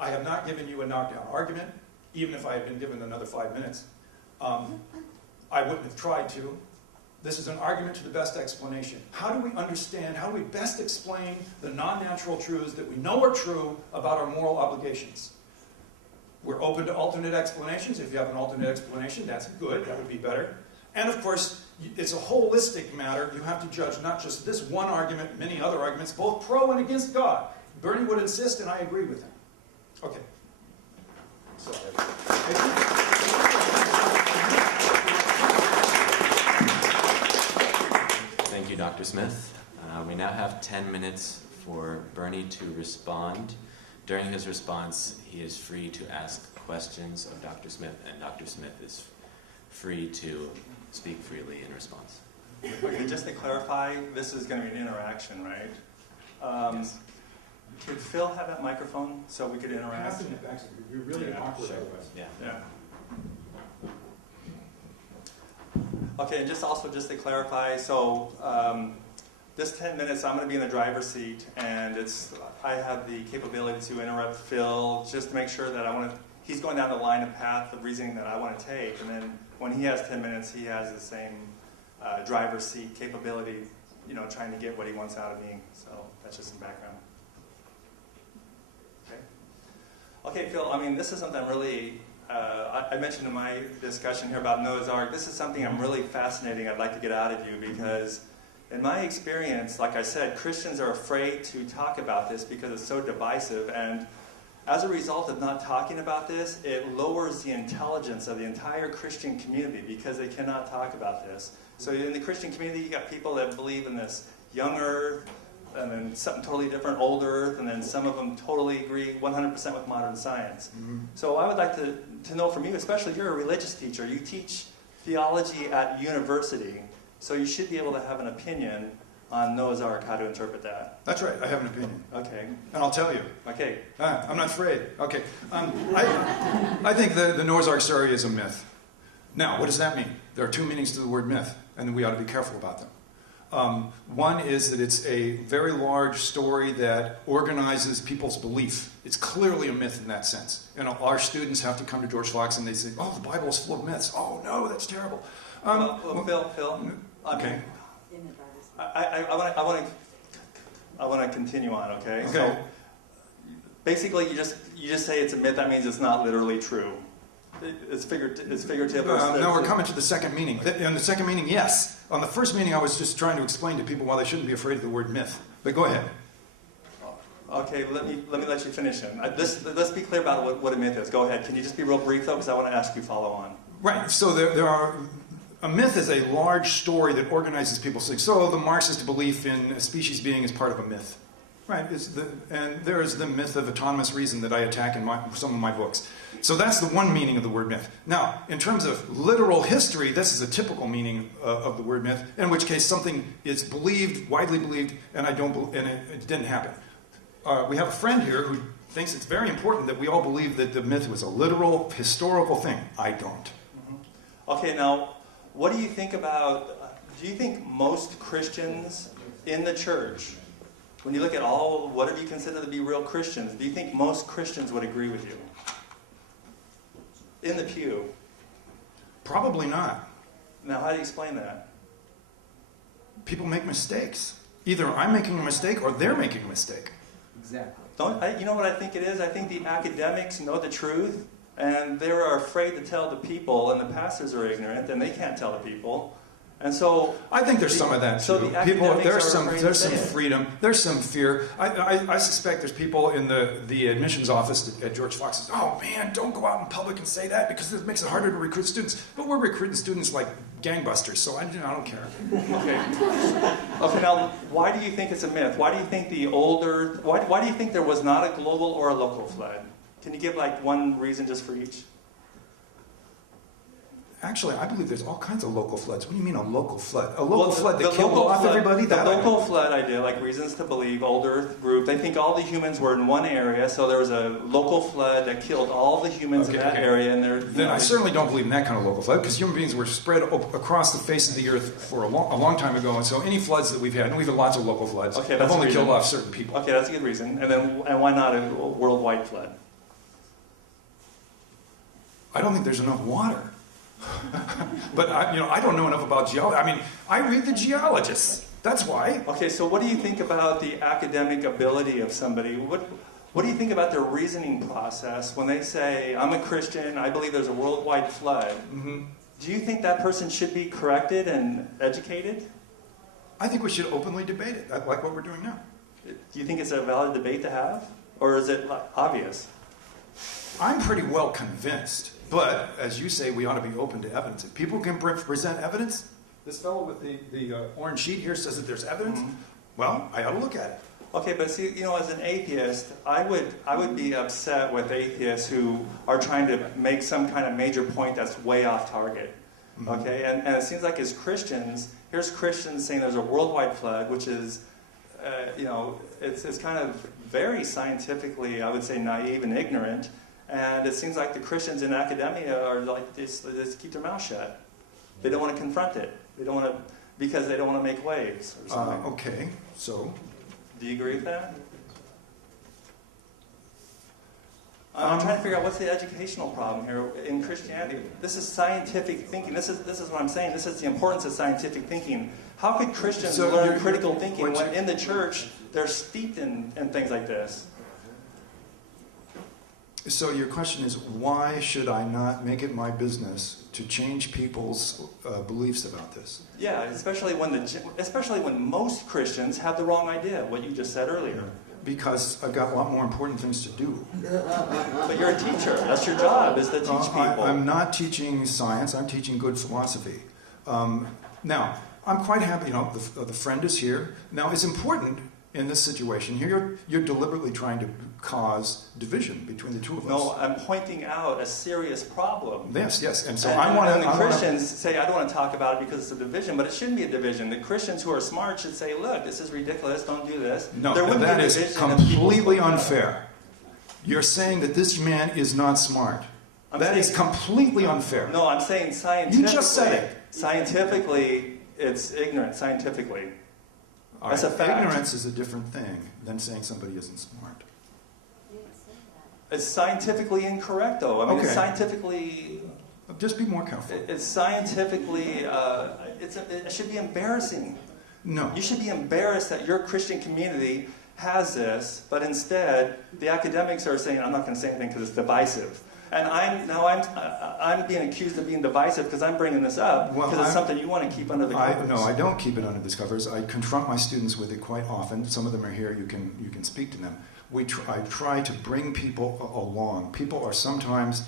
I have not given you a knockdown argument, even if I had been given another 5 minutes. I wouldn't have tried to. This is an argument to the best explanation. How do we understand, how do we best explain the non-natural truths that we know are true about our moral obligations? We're open to alternate explanations. If you have an alternate explanation, that's good. That would be better. And of course, it's a holistic matter. You have to judge not just this one argument, many other arguments, both pro and against God. Bernie would insist, and I agree with him. Okay. Thank you, Dr. Smith. We now have 10 minutes for Bernie to respond. During his response, he is free to ask questions of Dr. Smith, and Dr. Smith is free to speak freely in response. Okay, just to clarify, this is going to be an interaction, right? Yes. Could Phil have that microphone so we could interact? You're really awkward Sure. otherwise. Yeah. Okay, and just to clarify, so this 10 minutes, I'm going to be in the driver's seat, and I have the capability to interrupt Phil just to make sure that he's going down the line of path of reasoning that I want to take, and then when he has 10 minutes, he has the same driver's seat capability, trying to get what he wants out of me. So that's just some background. Okay, Phil, this is something I'm really, I mentioned in my discussion here about Noah's Ark, this is something I'm really fascinating I'd like to get out of you, because in my experience, like I said, Christians are afraid to talk about this because it's so divisive, and as a result of not talking about this, it lowers the intelligence of the entire Christian community because they cannot talk about this. So in the Christian community, you got people that believe in this young earth, and then something totally different, old earth, and then some of them totally agree 100% with modern science. Mm-hmm. So I would like to know from you, especially you're a religious teacher, you teach theology at university, so you should be able to have an opinion on Noah's Ark, how to interpret that. That's right, I have an opinion. Okay. And I'll tell you. Okay. I'm not afraid. Okay. I think the Noah's Ark story is a myth. Now, what does that mean? There are two meanings to the word myth, and we ought to be careful about them. One is that it's a very large story that organizes people's belief. It's clearly a myth in that sense. Our students have to come to George Fox and they say, oh, the Bible is full of myths. Oh, no, that's terrible. Phil, okay. I want to continue on, okay? Okay. So basically, you just say it's a myth. That means it's not literally true. It's figurative. No, we're coming to the second meaning. And the second meaning, yes. On the first meaning, I was just trying to explain to people why they shouldn't be afraid of the word myth. But go ahead. Okay, let me let you finish it. Let's be clear about what a myth is. Go ahead. Can you just be real brief, though, because I want to ask you follow on. Right. So there are... A myth is a large story that organizes people's things. So the Marxist belief in a species being is part of a myth. Right. And there is the myth of autonomous reason that I attack in some of my books. So that's the one meaning of the word myth. Now, in terms of literal history, this is a typical meaning of the word myth, in which case something is believed, widely believed, and it didn't happen. We have a friend here who thinks it's very important that we all believe that the myth was a literal, historical thing. I don't. Mm-hmm. Okay, now, what do you think about, do you think most Christians in the church, when you look at whatever you consider to be real Christians, do you think most Christians would agree with you? In the pew. Probably not. Now, how do you explain that? People make mistakes. Either I'm making a mistake or they're making a mistake. Exactly. You know what I think it is? I think the academics know the truth, and they are afraid to tell the people, and the pastors are ignorant, and they can't tell the people. And so I think there's some of that so too. the People, academics there's are some afraid there's to some say it. freedom, there's some fear. I suspect there's people in the admissions office at George Fox says, "Oh man, don't go out in public and say that because it makes it harder to recruit students." But we're recruiting students like gangbusters, so I don't care. Okay. Okay. Now, why do you think it's a myth? Why do you think why do you think there was not a global or a local flood? Can you give like one reason just for each? Actually, I believe there's all kinds of local floods. What do you mean a local flood? A local flood that the killed local off flood- everybody? The That I know. local flood idea, like reasons to believe, old Earth group, they think all the humans were in one area, so there was a local flood that killed all the humans in Okay, that okay. area, and they're Then I certainly don't believe in that kind of local flood because human beings were spread across the face of the earth for a long time ago, and so any floods that we've had, and we've had lots of local floods, Okay, have that's a only reason. killed off certain people. Okay, that's a good reason. And why not a worldwide flood? I don't think there's enough water. But I don't know enough about geology. I mean, I read the geologists. That's why. Okay, so what do you think about the academic ability of somebody? What do you think about their reasoning process when they say, "I'm a Christian, I believe there's a worldwide flood"? Mm-hmm. Do you think that person should be corrected and educated? I think we should openly debate it, like what we're doing now. Do you think it's a valid debate to have? Or is it obvious? I'm pretty well convinced, but as you say, we ought to be open to evidence. If people can present evidence, this fellow with the orange sheet here says that there's evidence, well, I ought to look at it. Okay, but see, as an atheist, I would be upset with atheists who are trying to make some kind of major point that's way off target. Okay, and it seems like as Christians, here's Christians saying there's a worldwide flood, which is, it's kind of very scientifically, I would say, naive and ignorant. And it seems like the Christians in academia are like, they just keep their mouth shut. They don't want to confront it. They don't want to, because they don't want to make waves or something. Okay, so... Do you agree with that? I'm trying to figure out what's the educational problem here in Christianity. This is scientific thinking. This is what I'm saying. This is the importance of scientific thinking. How could Christians learn critical thinking when in the church they're steeped in things like this? So your question is, why should I not make it my business to change people's beliefs about this? Yeah, especially when most Christians have the wrong idea, what you just said earlier. Because I've got a lot more important things to do. But you're a teacher. That's your job, is to teach people. I'm not teaching science. I'm teaching good philosophy. Now, I'm quite happy. The friend is here. Now, it's important in this situation here. You're deliberately trying to cause division between the two of us. No, I'm pointing out a serious problem. Yes. And so And the Christians say, I don't want to talk about it because it's a division, but it shouldn't be a division. The Christians who are smart should say, look, this is ridiculous, don't do this. No, There wouldn't that be a is division if people completely spoke up. unfair. You're saying that this man is not smart. That is completely unfair. No, I'm saying scientifically. You just said it. Scientifically, it's ignorant, scientifically. All That's right, a fact. ignorance is a different thing than saying somebody isn't smart. It's scientifically incorrect, though. I mean, Okay. it's scientifically... Just be more careful. It's scientifically... it should be embarrassing. No. You should be embarrassed that your Christian community has this, but instead, the academics are saying, I'm not going to say anything because it's divisive. And I'm being accused of being divisive because I'm bringing this up because it's something you want to keep under the covers. No, I don't keep it under the covers. I confront my students with it quite often. Some of them are here. You can speak to them. I try to bring people along. People are sometimes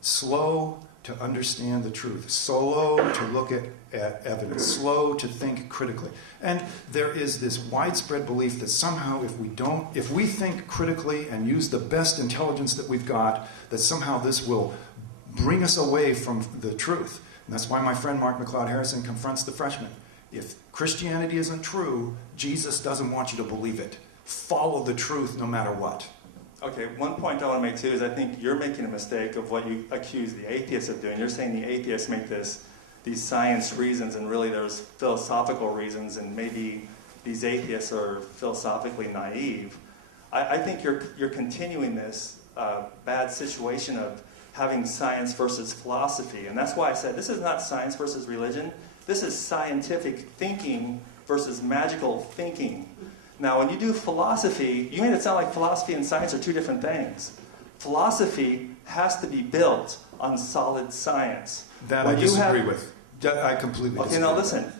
slow to understand the truth, slow to look at evidence, slow to think critically. And there is this widespread belief that somehow if we think critically and use the best intelligence that we've got, that somehow this will bring us away from the truth. And that's why my friend Mark McLeod Harrison confronts the freshmen. If Christianity isn't true, Jesus doesn't want you to believe it. Follow the truth no matter what. Okay, one point I want to make too is I think you're making a mistake of what you accuse the atheists of doing. You're saying the atheists make these science reasons and really there's philosophical reasons and maybe these atheists are philosophically naive. I think you're continuing this bad situation of having science versus philosophy. And that's why I said this is not science versus religion. This is scientific thinking versus magical thinking. Now, when you do philosophy, you made it sound like philosophy and science are two different things. Philosophy has to be built on solid science. That I disagree with. I completely Okay, disagree. now listen.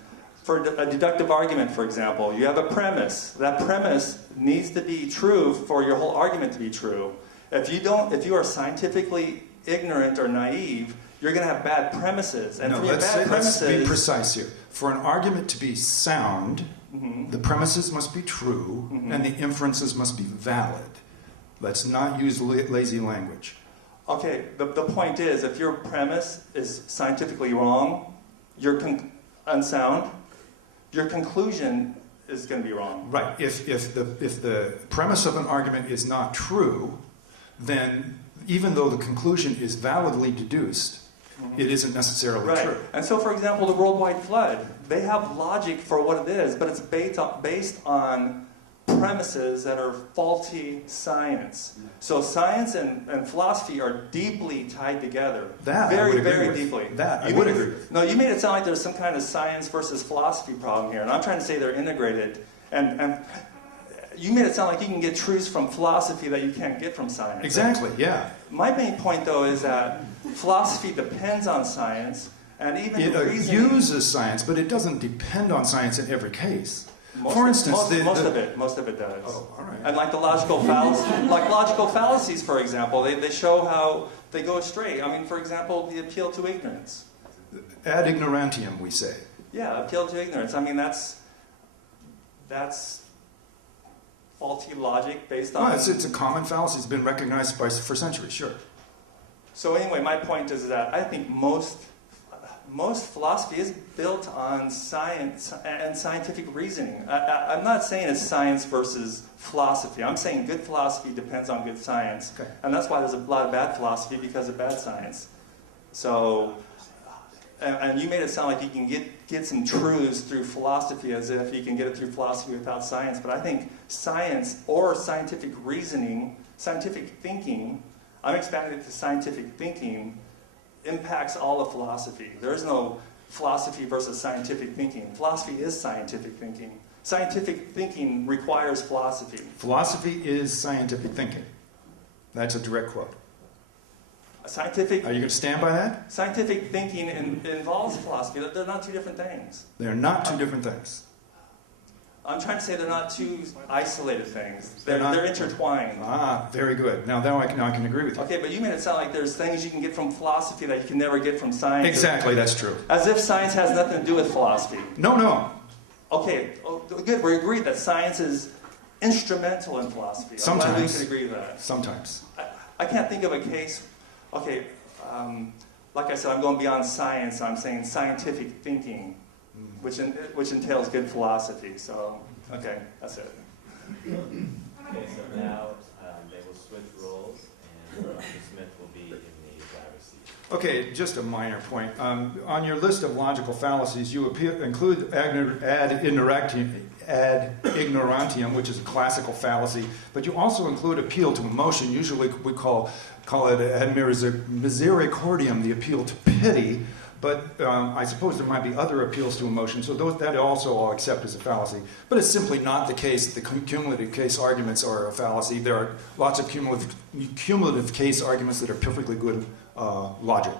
For a deductive argument, for example, you have a premise. That premise needs to be true for your whole argument to be true. If you are scientifically ignorant or naive, you're going to have bad premises. And No, for your let's bad premises, be precise here. For an argument to be sound, the premises must be true, and the inferences must be valid. Let's not use lazy language. okay, the point is, if your premise is scientifically wrong, unsound, your conclusion is going to be wrong. Right. If the premise of an argument is not true, then even though the conclusion is validly deduced, it isn't necessarily Right. true. And so, for example, the worldwide flood, they have logic for what it is, but it's based on premises that are faulty science. So science and philosophy are deeply tied together. That I very, would agree very with. deeply. That I You would made it- agree with. No, you made it sound like there's some kind of science versus philosophy problem here, and I'm trying to say they're integrated. And you made it sound like you can get truths from philosophy that you can't get from science. Exactly, yeah. My main point, though, is that philosophy depends on science, and even It reasoning... uses science, but it doesn't depend on science in every case. Most For of- instance, most of it does. Oh, all right. And like the logical fallacies, for example, they show how they go astray. I mean, for example, the appeal to ignorance. Ad ignorantium, we say. Yeah, appeal to ignorance. I mean, that's faulty logic based on... No, it's a common fallacy. It's been recognized for centuries, sure. So anyway, my point is that I think most philosophy is built on science and scientific reasoning. I'm not saying it's science versus philosophy. I'm saying good philosophy depends on good science. Okay. And that's why there's a lot of bad philosophy, because of bad science. So, and you made it sound like you can get some truths through philosophy as if you can get it through philosophy without science. But I think science or scientific reasoning, scientific thinking, I'm expanding it to scientific thinking, impacts all of philosophy. There is no philosophy versus scientific thinking. Philosophy is scientific thinking. Scientific thinking requires philosophy. Philosophy is scientific thinking. That's a direct quote. Are you going to stand by that? Scientific thinking involves philosophy. They're not two different things. They're not two different things. I'm trying to say they're not two isolated things. They're not- They're intertwined. Ah, very good. Now I can agree with you. Okay, but you made it sound like there's things you can get from philosophy that you can never get from science. Exactly, that's true. As if science has nothing to do with philosophy. No. Okay, good. We agreed that science is instrumental in philosophy. I'm glad we Sometimes. can agree with that. Sometimes. I can't think of a case. Okay, like I said, I'm going beyond science. I'm saying scientific thinking, which entails good philosophy. So, okay, that's it. Okay, so now they will switch roles, and Dr. Smith will be in the driver's seat. Okay, just a minor point. On your list of logical fallacies, you include ad ignorantium, which is a classical fallacy, but you also include appeal to emotion. Usually we call it ad misericordium, the appeal to pity, but I suppose there might be other appeals to emotion, so that also I'll accept as a fallacy. But it's simply not the case that the cumulative case arguments are a fallacy. There are lots of cumulative case arguments that are perfectly good logic.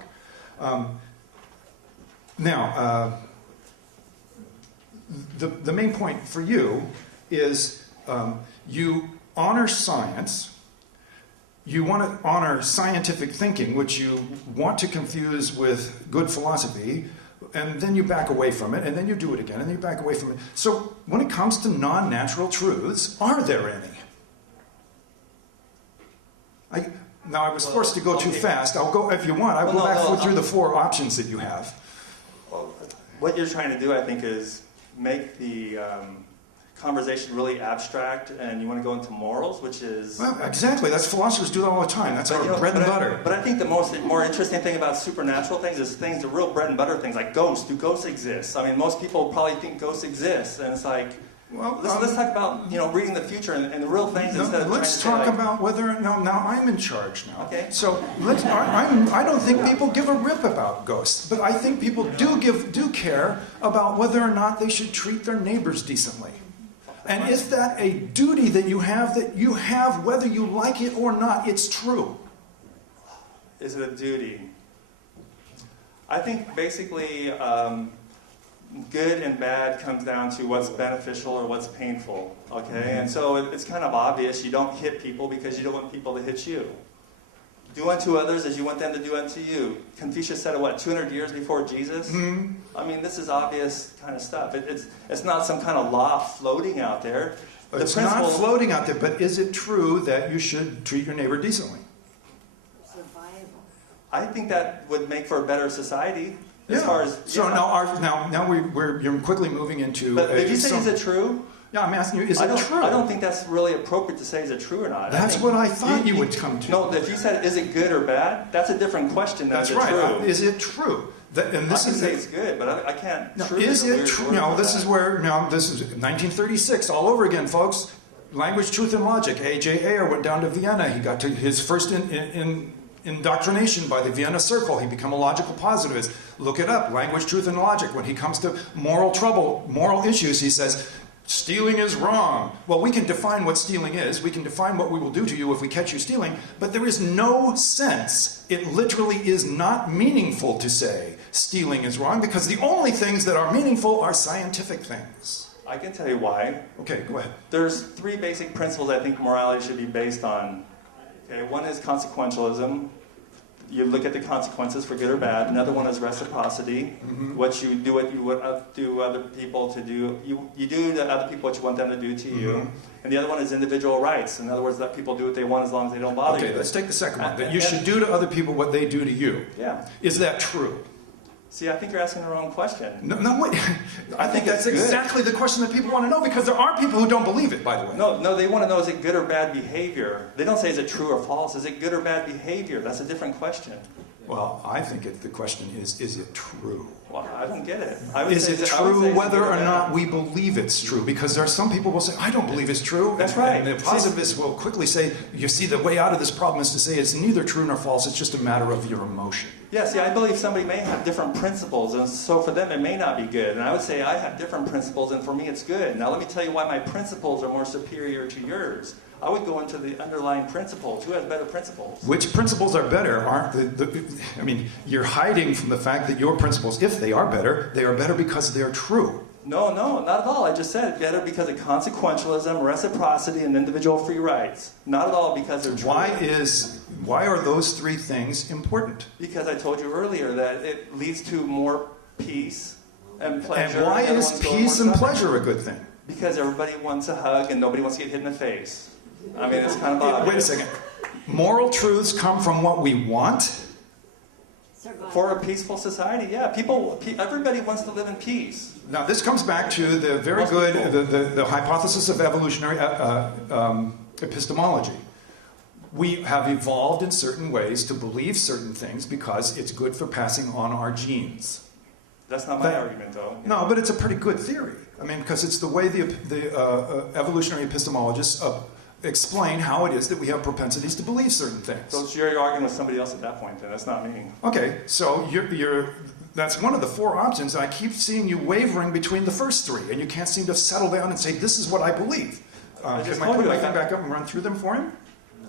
Now, the main point for you is you honor science. You want to honor scientific thinking, which you want to confuse with good philosophy, and then you back away from it, and then you do it again, and then you back away from it. So when it comes to non-natural truths, are there any? Now, I was forced to go too fast. I'll go, if you want, I'll go back through the 4 options that you have. Well, what you're trying to do, I think, is make the conversation really abstract, and you want to go into morals, which is... Well, exactly. That's philosophers do that all the time. That's our bread and butter. But I think the more interesting thing about supernatural things is the real bread and butter things, like ghosts. Do ghosts exist? I mean, most people probably think ghosts exist, and it's like, Well, let's talk about reading the future and the real things instead of let's trying to talk say, like, about whether... Now I'm in charge now. Okay. So I don't think people give a rip about ghosts, but I think people do care about whether or not they should treat their neighbors decently. And is that a duty that you have whether you like it or not? It's true. is it a duty? I think basically good and bad comes down to what's beneficial or what's painful, okay? And so it's kind of obvious you don't hit people because you don't want people to hit you. Do unto others as you want them to do unto you. Confucius said it, what, 200 years before Jesus? Mm-hmm. I mean, this is obvious kind of stuff. It's not some kind of law floating out there. It's not floating out there, but is it true that you should treat your neighbor decently? I think that would make for a better society. As Yeah. far as, So yeah. now you're quickly moving into... But did you say, is it true? Yeah, I'm asking you, is it true? I don't think that's really appropriate to say, is it true or not? That's what I thought you would come to. No, if you said, is it good or bad? That's a different question than That's is it right. true. Is it true? And this I can is say it's good, but I can't. No, true is a it weird true? word No, for this that. is where, no, this is 1936 all over again, folks. Language, Truth, and Logic. A.J. Ayer went down to Vienna. He got to his first indoctrination by the Vienna Circle. He became a logical positivist. Look it up, Language, Truth, and Logic. When he comes to moral trouble, moral issues, he says, stealing is wrong. Well, we can define what stealing is. We can define what we will do to you if we catch you stealing. But there is no sense. It literally is not meaningful to say stealing is wrong because the only things that are meaningful are scientific things. I can tell you why. Okay, go ahead. There's three basic principles I think morality should be based on. Okay, one is consequentialism. You look at the consequences for good or bad. Another one is reciprocity. Mm-hmm. What you do, what you would do other people to do. You do to other people what you want them to do to you. Mm-hmm. And the other one is individual rights. In other words, let people do what they want as long as they don't bother Okay, you. let's take the second one. That you should do to other people what they do to you. Yeah. Is that true? See, I think you're asking the wrong question. No, wait. I think that's it's good. exactly the question that people want to know because there are people who don't believe it, by the way. No, they want to know, is it good or bad behavior? They don't say, is it true or false? Is it good or bad behavior? That's a different question. Well, I think the question is it true? Well, I don't get it. I would Is say it I would true say it's whether good or bad. not we believe it's true? Because there are some people who will say, I don't believe it's true. That's right. And the positivists will quickly say, you see, the way out of this problem is to say it's neither true nor false. It's just a matter of your emotion. Yeah, see, I believe somebody may have different principles, and so for them it may not be good. And I would say I have different principles, and for me it's good. Now let me tell you why my principles are more superior to yours. I would go into the underlying principles. Who has better principles? Which principles are better aren't I mean, you're hiding from the fact that your principles, if they are better because they're true. No, not at all. I just said better because of consequentialism, reciprocity, and individual free rights. Not at all because they're true. Why are those three things important? Because I told you earlier that it leads to more peace and pleasure. And why is everyone's going peace more and suffering. pleasure a good thing? Because everybody wants a hug and nobody wants to get hit in the face. I mean, it's kind of obvious. Wait a second. Moral truths come from what we want? For a peaceful society, yeah. Everybody wants to live in peace. Now, this comes back to the very Most good, people. the hypothesis of evolutionary epistemology. We have evolved in certain ways to believe certain things because it's good for passing on our genes. That's not my argument, though. No, but it's a pretty good theory. I mean, because it's the way the evolutionary epistemologists explain how it is that we have propensities to believe certain things. So you're arguing with somebody else at that point, then. That's not me. Okay, so that's one of the four options, and I keep seeing you wavering between the first three, and you can't seem to settle down and say, this is what I believe. I just Can I told put you my I thing got- back up and run through them for him?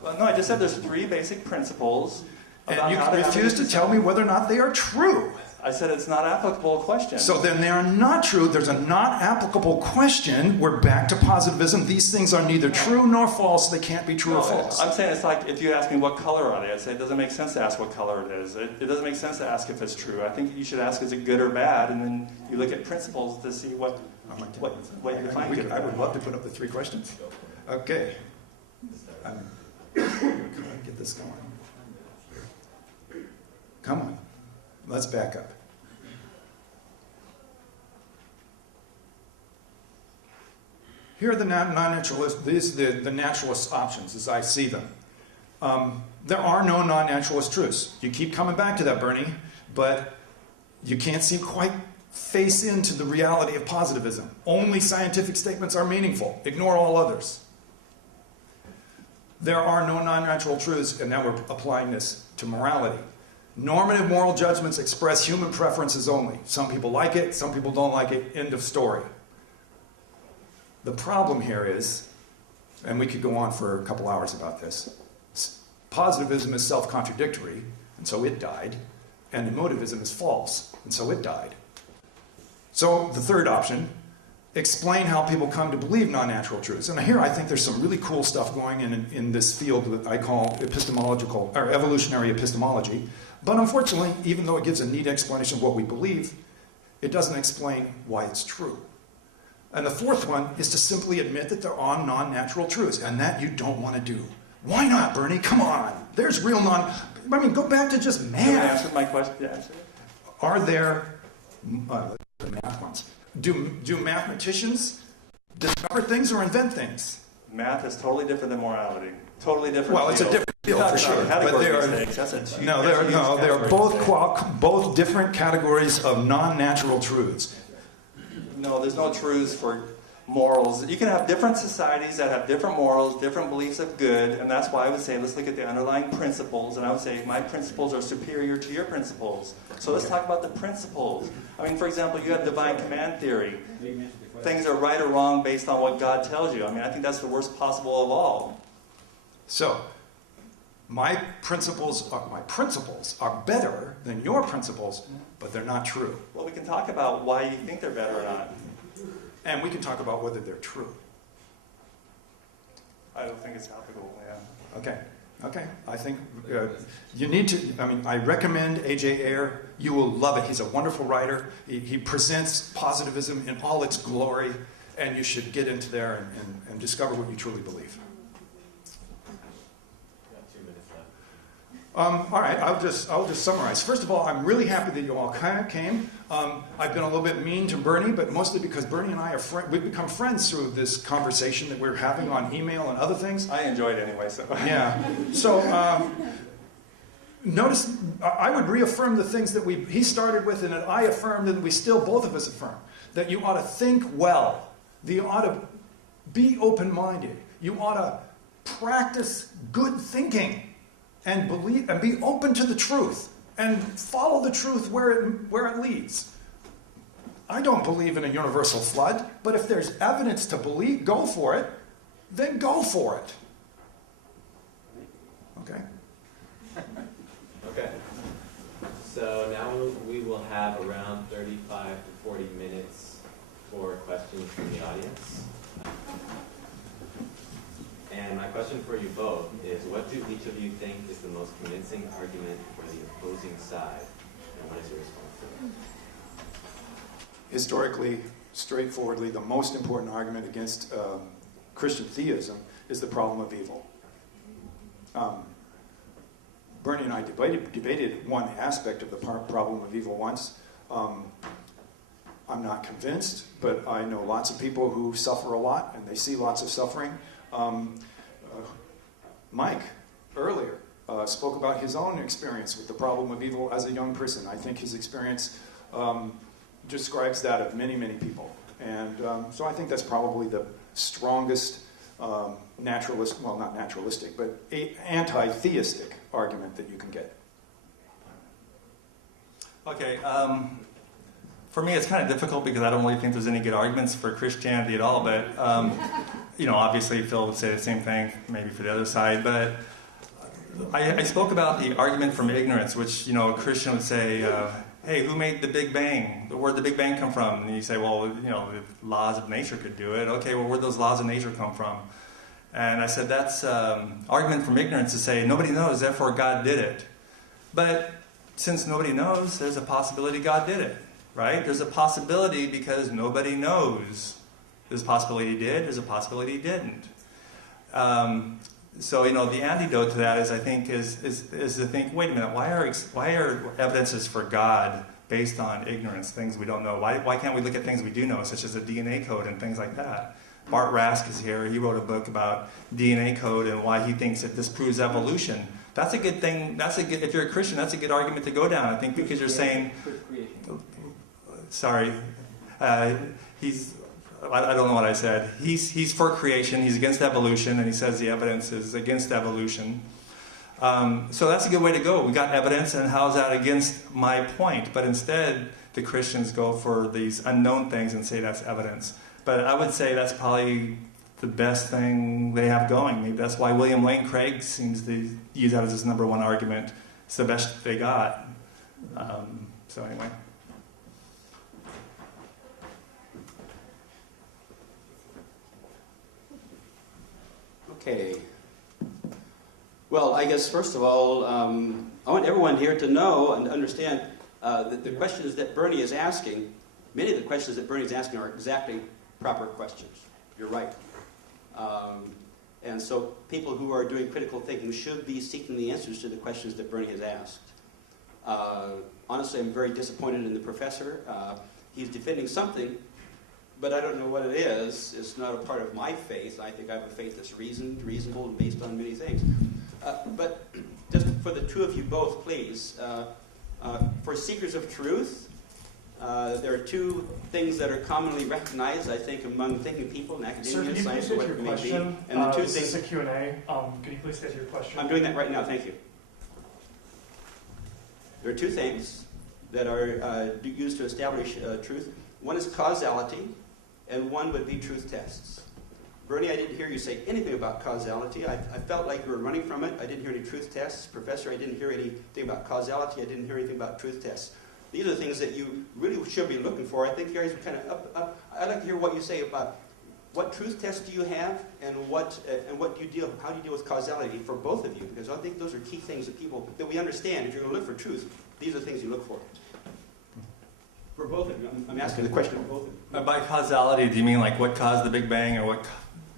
No, I just said there's three basic principles. About And you how to have refuse a to good tell me whether or not they are true. I said it's not applicable question. So then they are not true. There's a not applicable question. We're back to positivism. These things are neither true nor false. They can't be true or false. I'm saying it's like if you ask me what color are they, I'd say it doesn't make sense to ask what color it is. It doesn't make sense to ask if it's true. I think you should ask is it good or bad, and then you look at principles to see what you define good or I bad. would love to put up the three questions. Okay. Come on, get this going. Come on. Let's back up. Here are the non-naturalist. These are the naturalist options as I see them. There are no non-naturalist truths. You keep coming back to that, Bernie, but you can't seem quite face into the reality of positivism. Only scientific statements are meaningful. Ignore all others. There are no non-natural truths, and now we're applying this to morality. Normative moral judgments express human preferences only. Some people like it, some people don't like it, end of story. The problem here is, and we could go on for a couple hours about this, positivism is self-contradictory, and so it died. and emotivism is false, and so it died. So the third option, explain how people come to believe non-natural truths. And here I think there's some really cool stuff going in this field that I call epistemological or evolutionary epistemology. But unfortunately, even though it gives a neat explanation of what we believe, it doesn't explain why it's true. And the fourth one is to simply admit that there are non-natural truths, and that you don't want to do. Why not, Bernie? Come on. There's real go back to just math. Can I answer my question? Yeah. Are there the math ones? Do mathematicians discover things or invent things? Math is totally different than morality. Totally different. Well, it's a different field for sure. But they're both different categories of non-natural truths. No, there's no truths for morals. You can have different societies that have different morals, different beliefs of good, and that's why I would say let's look at the underlying principles, and I would say my principles are superior to your principles. So let's talk about the principles. I mean, for example, you have divine command theory. Things are right or wrong based on what God tells you. I mean, I think that's the worst possible of all. So, my principles are better than your principles, but they're not true. Well, we can talk about why you think they're better or not. And we can talk about whether they're true. I don't think it's applicable, yeah. Okay. I think you need to, I recommend A.J. Ayer. You will love it. He's a wonderful writer. He presents positivism in all its glory, and you should get into there and discover what you truly believe. All right, I'll just summarize. First of all, I'm really happy that you all came. I've been a little bit mean to Bernie, but mostly because Bernie and I we've become friends through this conversation that we're having on email and other things. I enjoyed it anyway, so. Yeah. So notice, I would reaffirm the things that he started with, and that I affirmed, and we still, both of us affirm, that you ought to think well. That you ought to be open-minded. You ought to practice good thinking. And believe and be open to the truth and follow the truth where it leads. I don't believe in a universal flood, but if there's evidence to believe, go for it, then go for it. Okay? Okay. So now we will have around 35 to 40 minutes for questions from the audience. And my question for you both is, what do each of you think is the most convincing argument for the opposing side? And what is your response to that? Historically, straightforwardly, the most important argument against Christian theism is the problem of evil. Bernie and I debated one aspect of the problem of evil once. I'm not convinced, but I know lots of people who suffer a lot, and they see lots of suffering. Mike, earlier, spoke about his own experience with the problem of evil as a young person. I think his experience describes that of many, many people. And so I think that's probably the strongest not naturalistic, but anti-theistic argument that you can get. Okay, for me it's kind of difficult because I don't really think there's any good arguments for Christianity at all, but obviously Phil would say the same thing maybe for the other side, but I spoke about the argument from ignorance, which a Christian would say, hey, who made the Big Bang? Where'd the Big Bang come from? And you say, well, the laws of nature could do it. Okay, well, where'd those laws of nature come from? And I said, that's argument from ignorance to say, nobody knows, therefore God did it. But since nobody knows, there's a possibility God did it, right? There's a possibility because nobody knows. There's a possibility he did, there's a possibility he didn't. So the antidote to that is, I think, is to think, wait a minute, why are evidences for God based on ignorance, things we don't know? Why can't we look at things we do know, such as a DNA code and things like that? Bart Rask is here. He wrote a book about DNA code and why he thinks that this proves evolution. That's a good thing. If you're a Christian, that's a good argument to go down, I think, because you're saying, sorry, I don't know what I said. He's for creation. He's against evolution, and he says the evidence is against evolution. So that's a good way to go. We got evidence, and how's that against my point? But instead, the Christians go for these unknown things and say that's evidence. But I would say that's probably the best thing they have going. Maybe that's why William Lane Craig seems to use that as his number one argument. It's the best they got. So anyway. Okay. Well, I guess first of all, I want everyone here to know and understand that the questions that Bernie is asking, many of the questions that Bernie is asking are exactly proper questions. You're right. And so people who are doing critical thinking should be seeking the answers to the questions that Bernie has asked. Honestly, I'm very disappointed in the professor. He's defending something, but I don't know what it is. It's not a part of my faith. I think I have a faith that's reasonable, and based on many things. But just for the two of you both, please, for seekers of truth, there are two things that are commonly recognized, I think, among thinking people in Sir, academia, can you science, please or get to whatever your it may be. question? And the two This things. is a Q&A. Can you please get to your question? I'm doing that right now. Thank you. There are two things that are used to establish truth. One is causality, and one would be truth tests. Bernie, I didn't hear you say anything about causality. I felt like you were running from it. I didn't hear any truth tests. Professor, I didn't hear anything about causality. I didn't hear anything about truth tests. These are the things that you really should be looking for. I think you guys are kind of up. I'd like to hear what you say about what truth tests do you have, and what do you deal? How do you deal with causality for both of you? Because I think those are key things that we understand. If you're going to look for truth, these are things you look for. For both of you, I'm asking the question of both of you. By causality, do you mean like what caused the Big Bang, or what?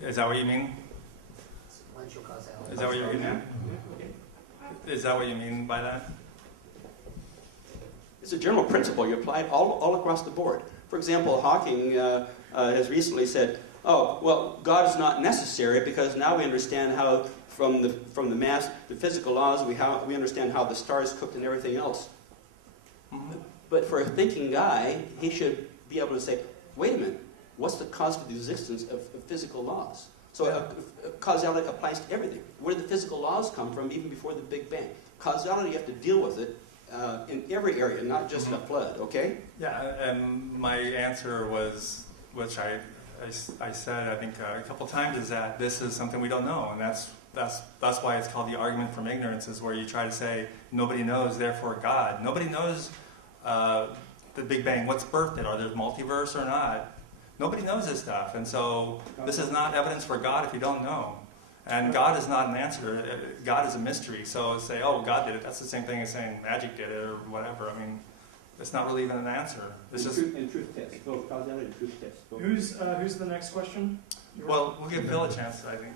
Is that what you mean? Sequential causality. Is that what you're getting at? Is that what you mean by that? It's a general principle you apply it all across the board. For example, Hawking has recently said, "Oh, well, God is not necessary because now we understand how, from the math, the physical laws, we understand how the stars cooked and everything else." Mm-hmm. But for a thinking guy, he should be able to say, "Wait a minute, what's the cause for the existence of physical laws?" So causality applies to everything. Where did the physical laws come from even before the Big Bang? Causality, you have to deal with it in every area, not just a flood, okay? Yeah, and my answer was, which I said I think a couple times, is that this is something we don't know, and that's why it's called the argument from ignorance, is where you try to say nobody knows, therefore God. Nobody knows the Big Bang. What's birthed it? Are there multiverse or not? Nobody knows this stuff, and so this is not evidence for God if you don't know. And God is not an answer. God is a mystery. So say, "Oh, God did it." That's the same thing as saying magic did it or whatever. I mean, it's not really even an answer. It's just And truth tests, both causality and truth tests. Both. Who's the next question? well, we'll give Bill a chance, I think.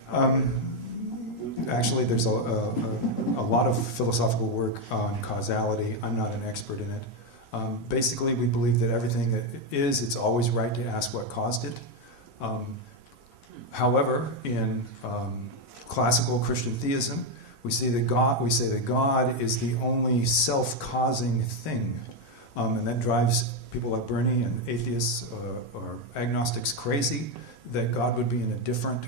Actually, there's a lot of philosophical work on causality. I'm not an expert in it. Basically, we believe that everything that is, it's always right to ask what caused it. However, in classical Christian theism, we say that God is the only self-causing thing, and that drives people like Bernie and atheists or agnostics crazy. That God would be in a different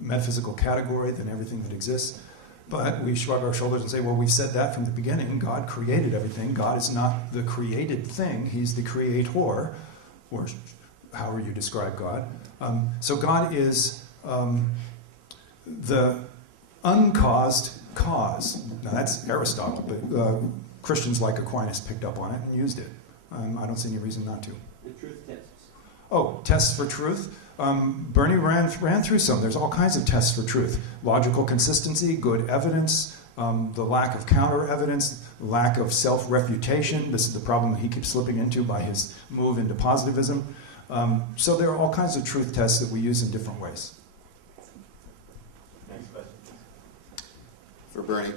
metaphysical category than everything that exists. But we shrug our shoulders and say, well, we've said that from the beginning. God created everything. God is not the created thing. He's the creator, or however you describe God. So God is the uncaused cause. Now that's Aristotle, but Christians like Aquinas picked up on it and used it. I don't see any reason not to. The truth tests. Oh, tests for truth? Bernie ran through some. There's all kinds of tests for truth. Logical consistency, good evidence, the lack of counter-evidence, lack of self-refutation. This is the problem that he keeps slipping into by his move into positivism. So there are all kinds of truth tests that we use in different ways. Next question. For Bernie.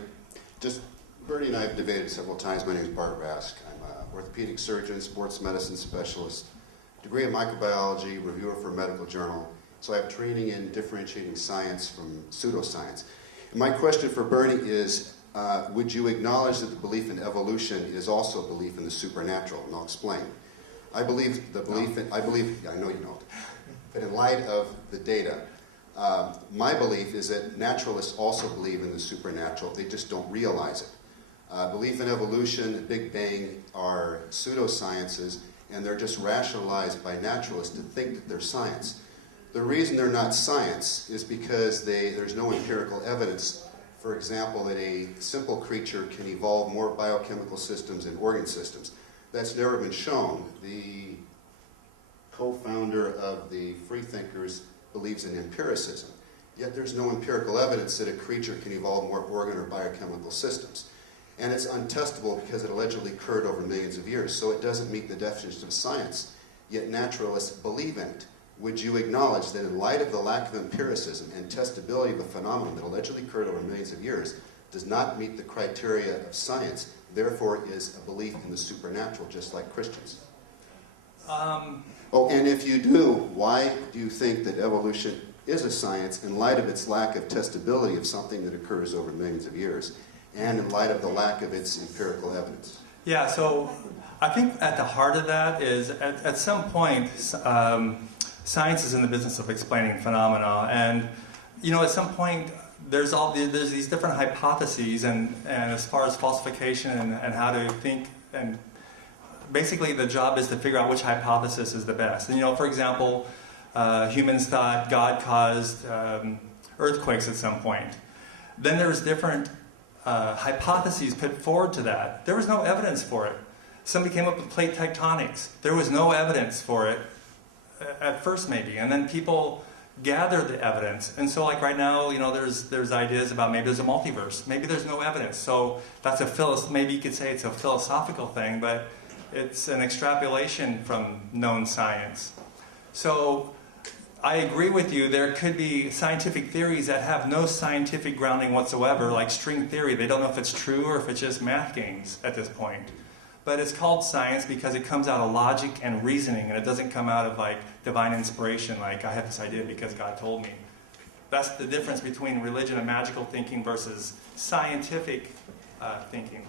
Bernie and I have debated several times. My name is Bart Rask. I'm an orthopedic surgeon, sports medicine specialist, degree in microbiology, reviewer for a medical journal. So I have training in differentiating science from pseudoscience. And my question for Bernie is, would you acknowledge that the belief in evolution is also a belief in the supernatural? And I'll explain. I believe I know you know it, but in light of the data, my belief is that naturalists also believe in the supernatural. They just don't realize it. Belief in evolution, the Big Bang are pseudosciences, and they're just rationalized by naturalists to think that they're science. The reason they're not science is because there's no empirical evidence for example, that a simple creature can evolve more biochemical systems and organ systems. That's never been shown. The co-founder of the Freethinkers believes in empiricism. Yet there's no empirical evidence that a creature can evolve more organ or biochemical systems. And it's untestable because it allegedly occurred over millions of years, so it doesn't meet the definition of science, yet naturalists believe in it. Would you acknowledge that in light of the lack of empiricism and testability of a phenomenon that allegedly occurred over millions of years does not meet the criteria of science, therefore is a belief in the supernatural, just like Christians? Oh, and if you do, why do you think that evolution is a science in light of its lack of testability of something that occurs over millions of years, and in light of the lack of its empirical evidence? Yeah, so I think at the heart of that is, at some point, science is in the business of explaining phenomena, and at some point there's these different hypotheses, and as far as falsification and how to think, and basically the job is to figure out which hypothesis is the best. And for example, humans thought God caused earthquakes at some point. Then there's different hypotheses put forward to that. There was no evidence for it. Somebody came up with plate tectonics. There was no evidence for it at first, maybe, and then people gathered the evidence. And so, like right now, there's ideas about maybe there's a multiverse. Maybe there's no evidence. So that's maybe you could say it's a philosophical thing, but it's an extrapolation from known science. So I agree with you. There could be scientific theories that have no scientific grounding whatsoever, like string theory. They don't know if it's true or if it's just math games at this point. But it's called science because it comes out of logic and reasoning, and it doesn't come out of like divine inspiration, like I have this idea because God told me. That's the difference between religion and magical thinking versus scientific thinking.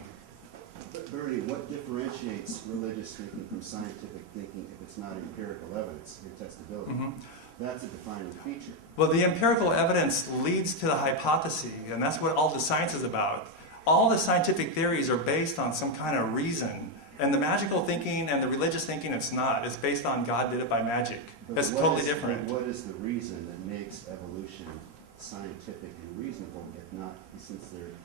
But Bernie, what differentiates religious thinking from scientific thinking if it's not empirical evidence or testability? Mm-hmm. That's a defining feature. Well, the empirical evidence leads to the hypothesis, and that's what all the science is about. All the scientific theories are based on some kind of reason. And the magical thinking and the religious thinking, it's not. It's based on God did it by magic. It's totally different. What is the reason that makes evolution scientific and reasonable, if not,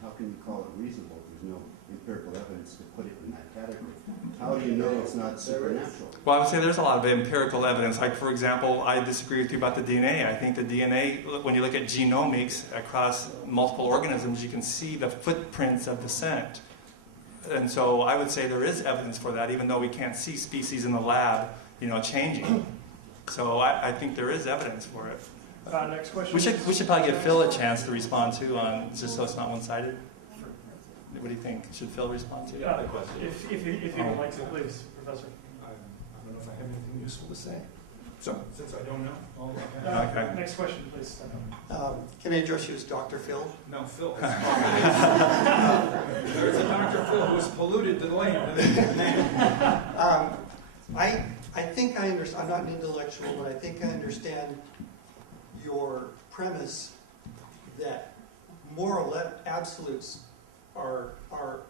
how can you call it reasonable if there's no empirical evidence to put it in that category? How do you know it's not supernatural? Well, I would say there's a lot of empirical evidence. Like, for example, I disagree with you about the DNA. I think the DNA, when you look at genomics across multiple organisms, you can see the footprints of descent. And so I would say there is evidence for that, even though we can't see species in the lab, changing. So I think there is evidence for it. Next question. We should probably give Phil a chance to respond too, just so it's not one-sided. What do you think? Should Phil respond to? Yeah, if you would like to, please, Professor. I don't know if I have anything useful to say. So, since I don't know, Okay. Next question, please. Can I address you as Dr. Phil? No, Phil. There's a Dr. Phil who was polluted to the land. I think I understand. I'm not an intellectual, but I think I understand your premise that moral absolutes are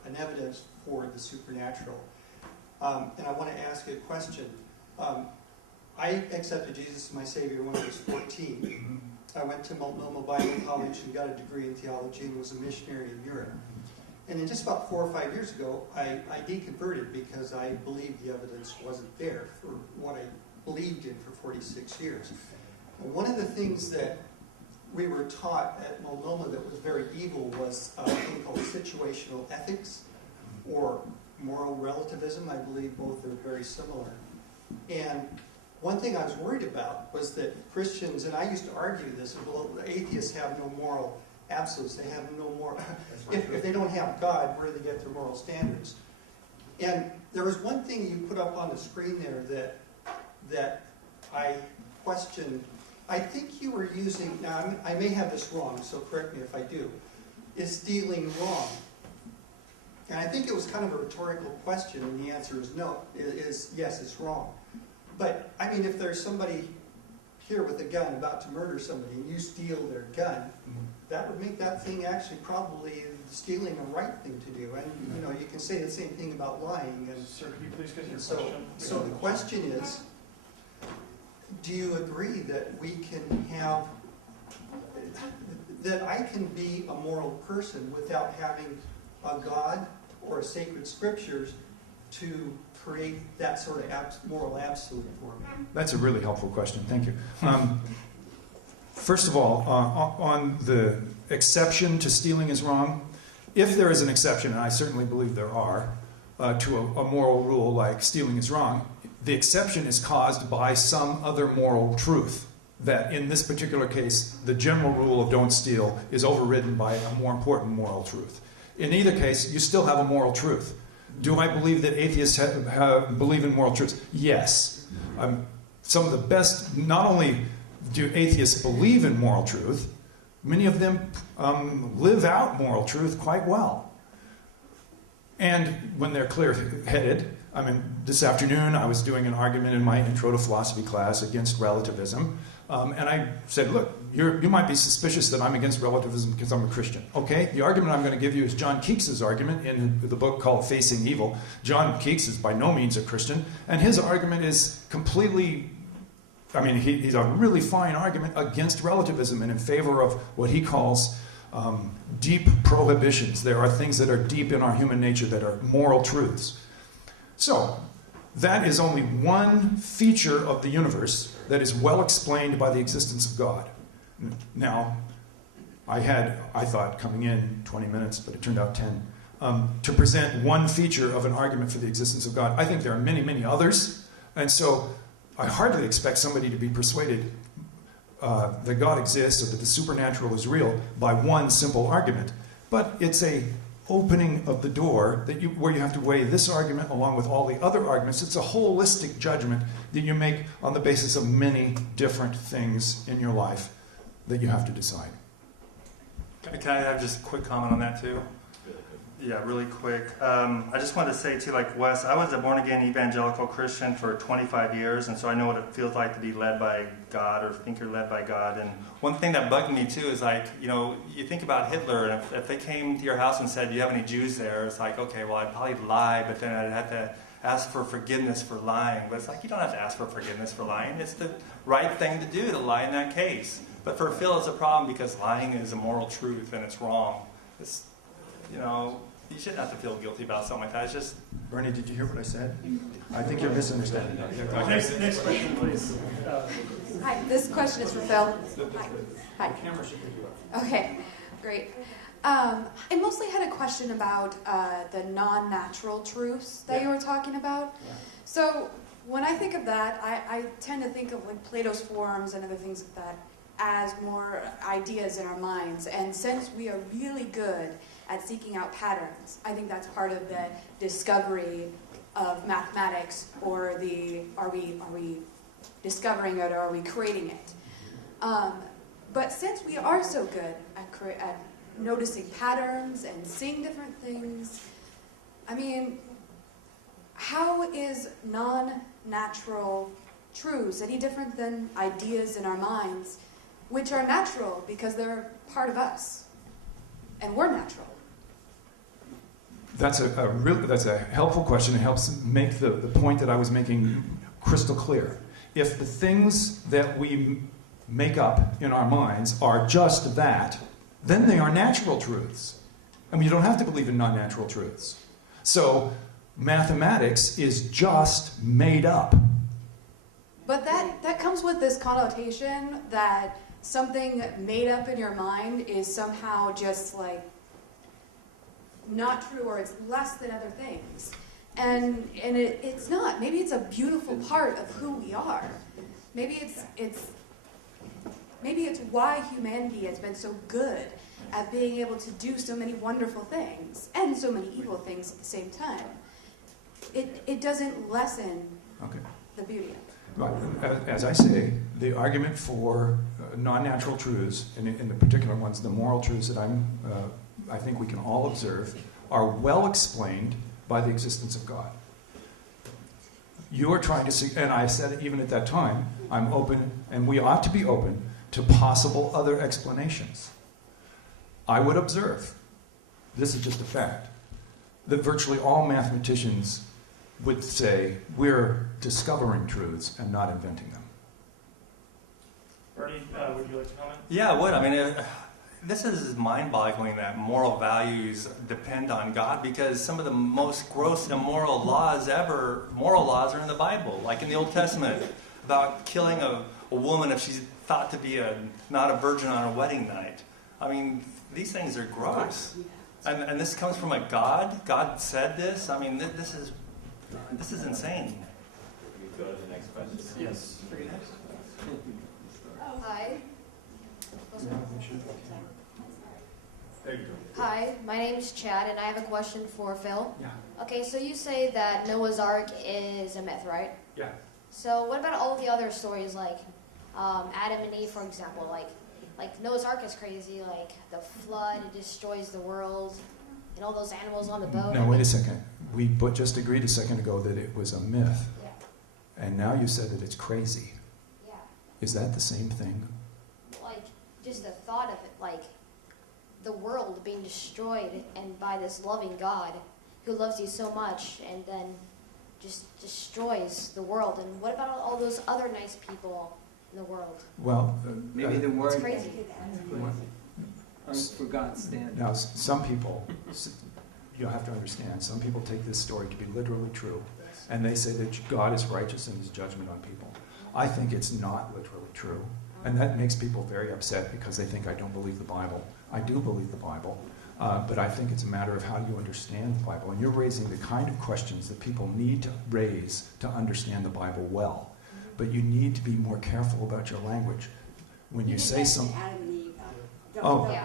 an evidence for the supernatural. And I want to ask you a question. I accepted Jesus as my Savior when I was 14. I went to Multnomah Bible College and got a degree in theology and was a missionary in Europe. And then just about 4 or 5 years ago, I deconverted because I believed the evidence wasn't there for what I believed in for 46 years. And one of the things that we were taught at Multnomah that was very evil was a thing called situational ethics or moral relativism. I believe both are very similar. And one thing I was worried about was that Christians, and I used to argue this, well, atheists have no moral absolutes. They have no moral... If they don't have God, where do they get their moral standards? And there was one thing you put up on the screen there that I questioned. I think you were using, now I may have this wrong, so correct me if I do. Is stealing wrong? And I think it was kind of a rhetorical question, and the answer is no. Yes, it's wrong. But, I mean, if there's somebody here with a gun about to murder somebody and you steal their gun, that would make that thing actually probably stealing the right thing to do. And, you can say the same thing about lying. And sir, can you please get your question? So the question is, do you agree that we can have that I can be a moral person without having a God or a sacred scriptures to create that sort of moral absolute for me? That's a really helpful question. Thank you. First of all, on the exception to stealing is wrong, if there is an exception, and I certainly believe there are, to a moral rule like stealing is wrong, the exception is caused by some other moral truth. That in this particular case, the general rule of don't steal is overridden by a more important moral truth. In either case, you still have a moral truth. Do I believe that atheists believe in moral truths? Yes. Some of the best, not only do atheists believe in moral truth, many of them live out moral truth quite well. And when they're clear-headed, this afternoon I was doing an argument in my intro to philosophy class against relativism. And I said, look, you might be suspicious that I'm against relativism because I'm a Christian. Okay, the argument I'm going to give you is John Keeks's argument in the book called Facing Evil. John Keeks is by no means a Christian, and his argument is completely, he's a really fine argument against relativism and in favor of what he calls deep prohibitions. There are things that are deep in our human nature that are moral truths. So, that is only one feature of the universe that is well explained by the existence of God. Now, I thought coming in 20 minutes, but it turned out 10, to present one feature of an argument for the existence of God. I think there are many, many others, and so I hardly expect somebody to be persuaded that God exists or that the supernatural is real by one simple argument. But it's a opening of the door where you have to weigh this argument along with all the other arguments. It's a holistic judgment that you make on the basis of many different things in your life that you have to decide. Can I have just a quick comment on that too? Yeah, really quick. I just wanted to say too, like Wes, I was a born-again evangelical Christian for 25 years, and so I know what it feels like to be led by God or think you're led by God. And one thing that bugged me too is like, you think about Hitler, and if they came to your house and said, do you have any Jews there? It's like, okay, well, I'd probably lie, but then I'd have to ask for forgiveness for lying. But it's like, you don't have to ask for forgiveness for lying. It's the right thing to do to lie in that case. But for Phil, it's a problem because lying is a moral truth and it's wrong. It's, you shouldn't have to feel guilty about something like that. It's just... Bernie, did you hear what I said? I think you're misunderstanding. Next question, please. Hi, this question is for Phil. Hi. Okay, great. I mostly had a question about the non-natural truths that you were talking about. So when I think of that, I tend to think of like Plato's forms and other things like that as more ideas in our minds. And since we are really good at seeking out patterns, I think that's part of the discovery of mathematics, or are we discovering it or are we creating it? But since we are so good at noticing patterns and seeing different things, how is non-natural truths any different than ideas in our minds, which are natural because they're part of us, and we're natural? That's a helpful question. It helps make the point that I was making crystal clear. If the things that we make up in our minds are just that, then they are natural truths. You don't have to believe in non-natural truths. So mathematics is just made up. But that comes with this connotation that something made up in your mind is somehow just like not true, or it's less than other things. And it's not. Maybe it's a beautiful part of who we are. Maybe it's why humanity has been so good at being able to do so many wonderful things and so many evil things at the same time. It doesn't lessen the beauty of it. Right. As I say, the argument for non-natural truths, and in the particular ones, the moral truths that I think we can all observe, are well explained by the existence of God. You are trying to see, and I said it even at that time, I'm open, and we ought to be open to possible other explanations. I would observe, this is just a fact, that virtually all mathematicians would say we're discovering truths and not inventing them. Bernie, would you like to comment? Yeah, I would. I mean, this is mind-boggling that moral values depend on God, because some of the most gross immoral laws are in the Bible, like in the Old Testament, about killing a woman if she's thought to be not a virgin on her wedding night. I mean, these things are gross. And this comes from a God? God said this? I mean, this is insane. Can we go to the next question? Yes. Hi. There you go. Hi, my name's Chad, and I have a question for Phil. Yeah. Okay, so you say that Noah's Ark is a myth, right? Yeah. So what about all the other stories, like Adam and Eve, for example? Like Noah's Ark is crazy, like the flood, it destroys the world, and all those animals on the boat. Now, wait a second. We just agreed a second ago that it was a myth. Yeah. And now you said that it's crazy. Yeah. Is that the same thing? Like, just the thought of it, like the world being destroyed and by this loving God who loves you so much and then just destroys the world. And what about all those other nice people in the world? Well, Maybe the It's word crazy. for God's standard. now, some people, you'll have to understand, some people take this story to be literally true, and they say that God is righteous in his judgment on people. I think it's not literally true, and that makes people very upset because they think I don't believe the Bible. I do believe the Bible, but I think it's a matter of how you understand the Bible, and you're raising the kind of questions that people need to raise to understand the Bible well. But you need to be more careful about your language. When you say something... Okay,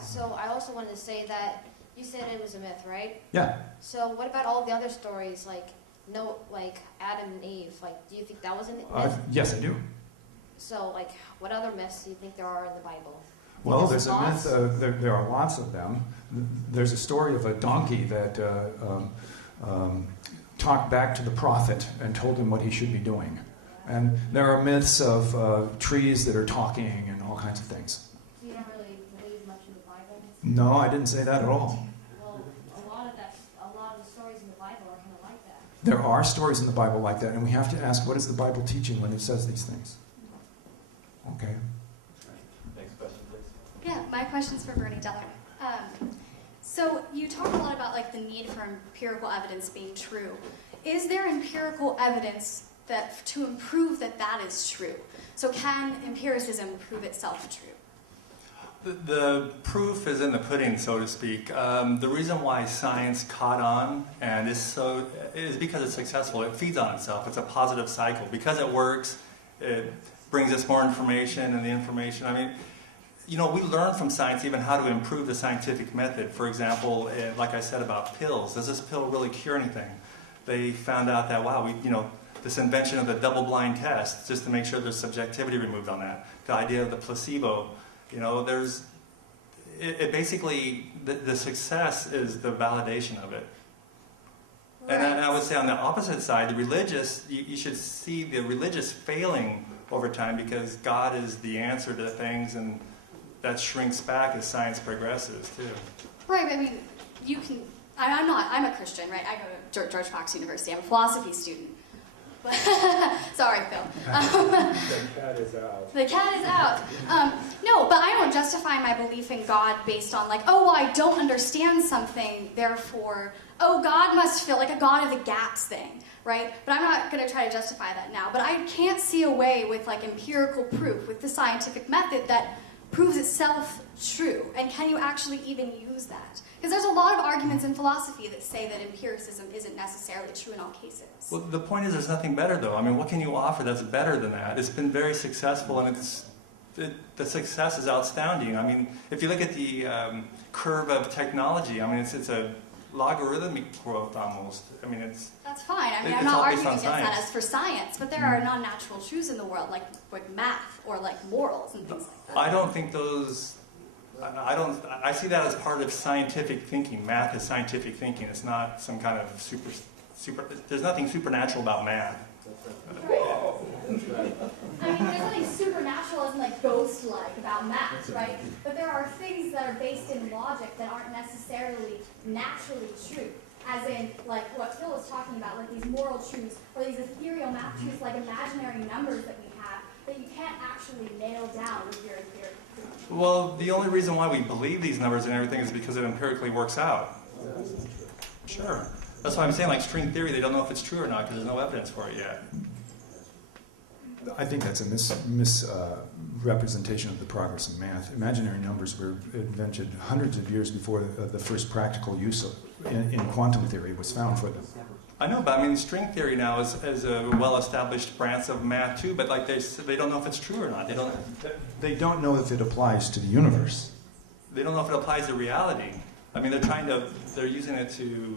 so I also wanted to say that you said it was a myth, right? Yeah. So what about all the other stories, like Adam and Eve? Like, do you think that was a myth? Yes, I do. So, like, what other myths do you think there are in the Bible? Well, there's a myth, there are lots of them. There's a story of a donkey that talked back to the prophet and told him what he should be doing. And there are myths of trees that are talking and all kinds of things. So you don't really believe much in the Bible? No, I didn't say that at all. Well, a lot of the stories in the Bible are kind of like that. There are stories in the Bible like that, and we have to ask, what is the Bible teaching when it says these things? Okay. Next question, please. Yeah, my question's for Bernie Dehler. So you talk a lot about like the need for empirical evidence being true. Is there empirical evidence that to prove that is true? So can empiricism prove itself true? The proof is in the pudding, so to speak. The reason why science caught on and is because it's successful. It feeds on itself. It's a positive cycle. Because it works, it brings us more information, and the information, I mean, you know, we learn from science even how to improve the scientific method. For example, like I said about pills, does this pill really cure anything? They found out that, wow, this invention of the double-blind test, just to make sure there's subjectivity removed on that. The idea of the placebo, you know, it basically, the success is the validation of it. Right. And I would say on the opposite side, the religious, you should see the religious failing over time because God is the answer to things, and that shrinks back as science progresses too. Right, I mean, you can, I'm a Christian, right? I go to George Fox University. I'm a philosophy student. Sorry, Phil. The cat is out. The cat is out. No, but I don't justify my belief in God based on like, oh, well, I don't understand something, therefore, oh, God must feel like a God of the gaps thing, right? But I'm not going to try to justify that now. But I can't see a way with like empirical proof, with the scientific method that proves itself true. And can you actually even use that? Because there's a lot of arguments in philosophy that say that empiricism isn't necessarily true in all cases. Well, the point is there's nothing better, though. I mean, what can you offer that's better than that? It's been very successful, and the success is astounding. I mean, if you look at the curve of technology, I mean, it's a logarithmic growth almost. I mean, That's fine. I mean, I'm not arguing against that as for science, but there are non-natural truths in the world, like math or like morals and things like that. I don't think those... I see that as part of scientific thinking. Math is scientific thinking. It's not some kind of super. There's nothing supernatural about math. Right. I mean, there's nothing supernatural and like ghost-like about math, right? But there are things that are based in logic that aren't necessarily naturally true. As in, like what Phil was talking about, like these moral truths or these ethereal math truths, like imaginary numbers that we have. that you can't actually nail down with your theory. Well, the only reason why we believe these numbers and everything is because it empirically works out. Sure. That's why I'm saying, like string theory, they don't know if it's true or not because there's no evidence for it yet. I think that's a misrepresentation of the progress of math. Imaginary numbers were invented hundreds of years before the first practical use of, in quantum theory was found for them. I know, but I mean, string theory now is a well-established branch of math too. But like they don't know if it's true or not. They don't know if it applies to the universe. They don't know if it applies to reality. I mean, they're using it to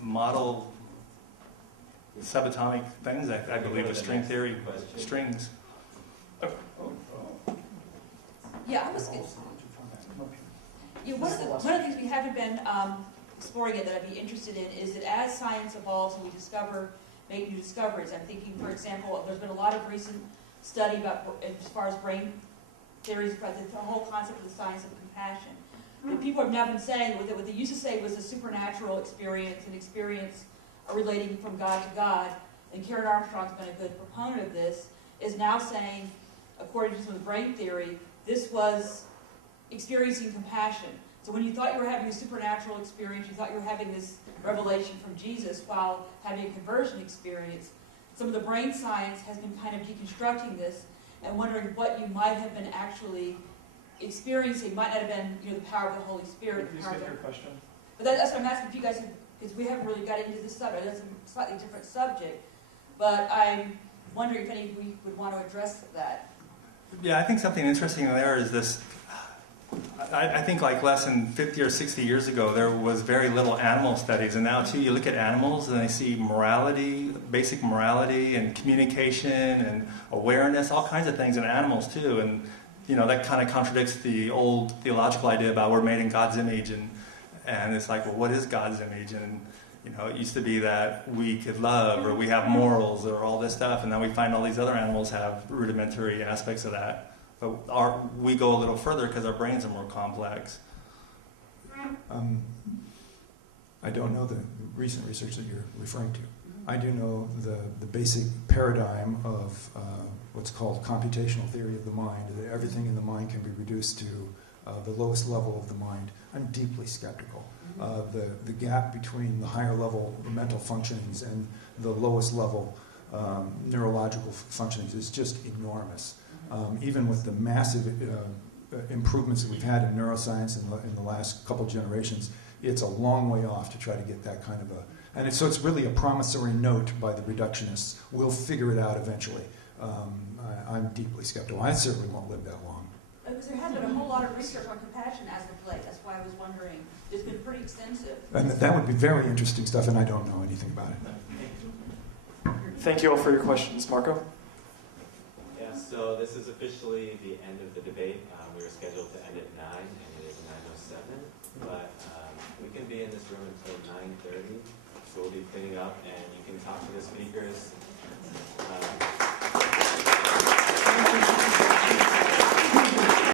model subatomic things, I believe, with string theory, strings. Yeah, I was. Yeah, one of the things we haven't been exploring yet that I'd be interested in is that as science evolves and we make new discoveries. I'm thinking, for example, there's been a lot of recent study about as far as brain theories about the whole concept of the science of compassion. And people have now been saying that what they used to say was a supernatural experience, an experience relating from God to God, and Karen Armstrong's been a good proponent of this, is now saying, according to some of the brain theory, this was experiencing compassion. So when you thought you were having a supernatural experience, you thought you were having this revelation from Jesus while having a conversion experience, some of the brain science has been kind of deconstructing this and wondering what you might have been actually experiencing. Might not have been, the power of the Holy Spirit. Can you state your question? But that's what I'm asking if you guys, because we haven't really got into this subject. That's a slightly different subject. But I'm wondering if any of you would want to address that. Yeah, I think something interesting there is this. I think like less than 50 or 60 years ago, there was very little animal studies. And now, too, you look at animals and they see morality, basic morality and communication and awareness, all kinds of things in animals, too. And, that kind of contradicts the old theological idea about we're made in God's image. And it's like, well, what is God's image? And, it used to be that we could love or we have morals or all this stuff. And then we find all these other animals have rudimentary aspects of that. But we go a little further because our brains are more complex. I don't know the recent research that you're referring to. I do know the basic paradigm of what's called computational theory of the mind, that everything in the mind can be reduced to the lowest level of the mind. I'm deeply skeptical. The gap between the higher level mental functionings and the lowest level neurological functionings is just enormous. Even with the massive improvements that we've had in neuroscience in the last couple generations, it's a long way off to try to get that kind of a... And so it's really a promissory note by the reductionists. We'll figure it out eventually. I'm deeply skeptical. I certainly won't live that long. Because there has been a whole lot of research on compassion as of late. That's why I was wondering. It's been pretty extensive. And that would be very interesting stuff, and I don't know anything about it. Thank you all for your questions. Marco? Yeah, so this is officially the end of the debate. We were scheduled to end at 9, and it is 9:07. But we can be in this room until 9:30, so we'll be cleaning up, and you can talk to the speakers.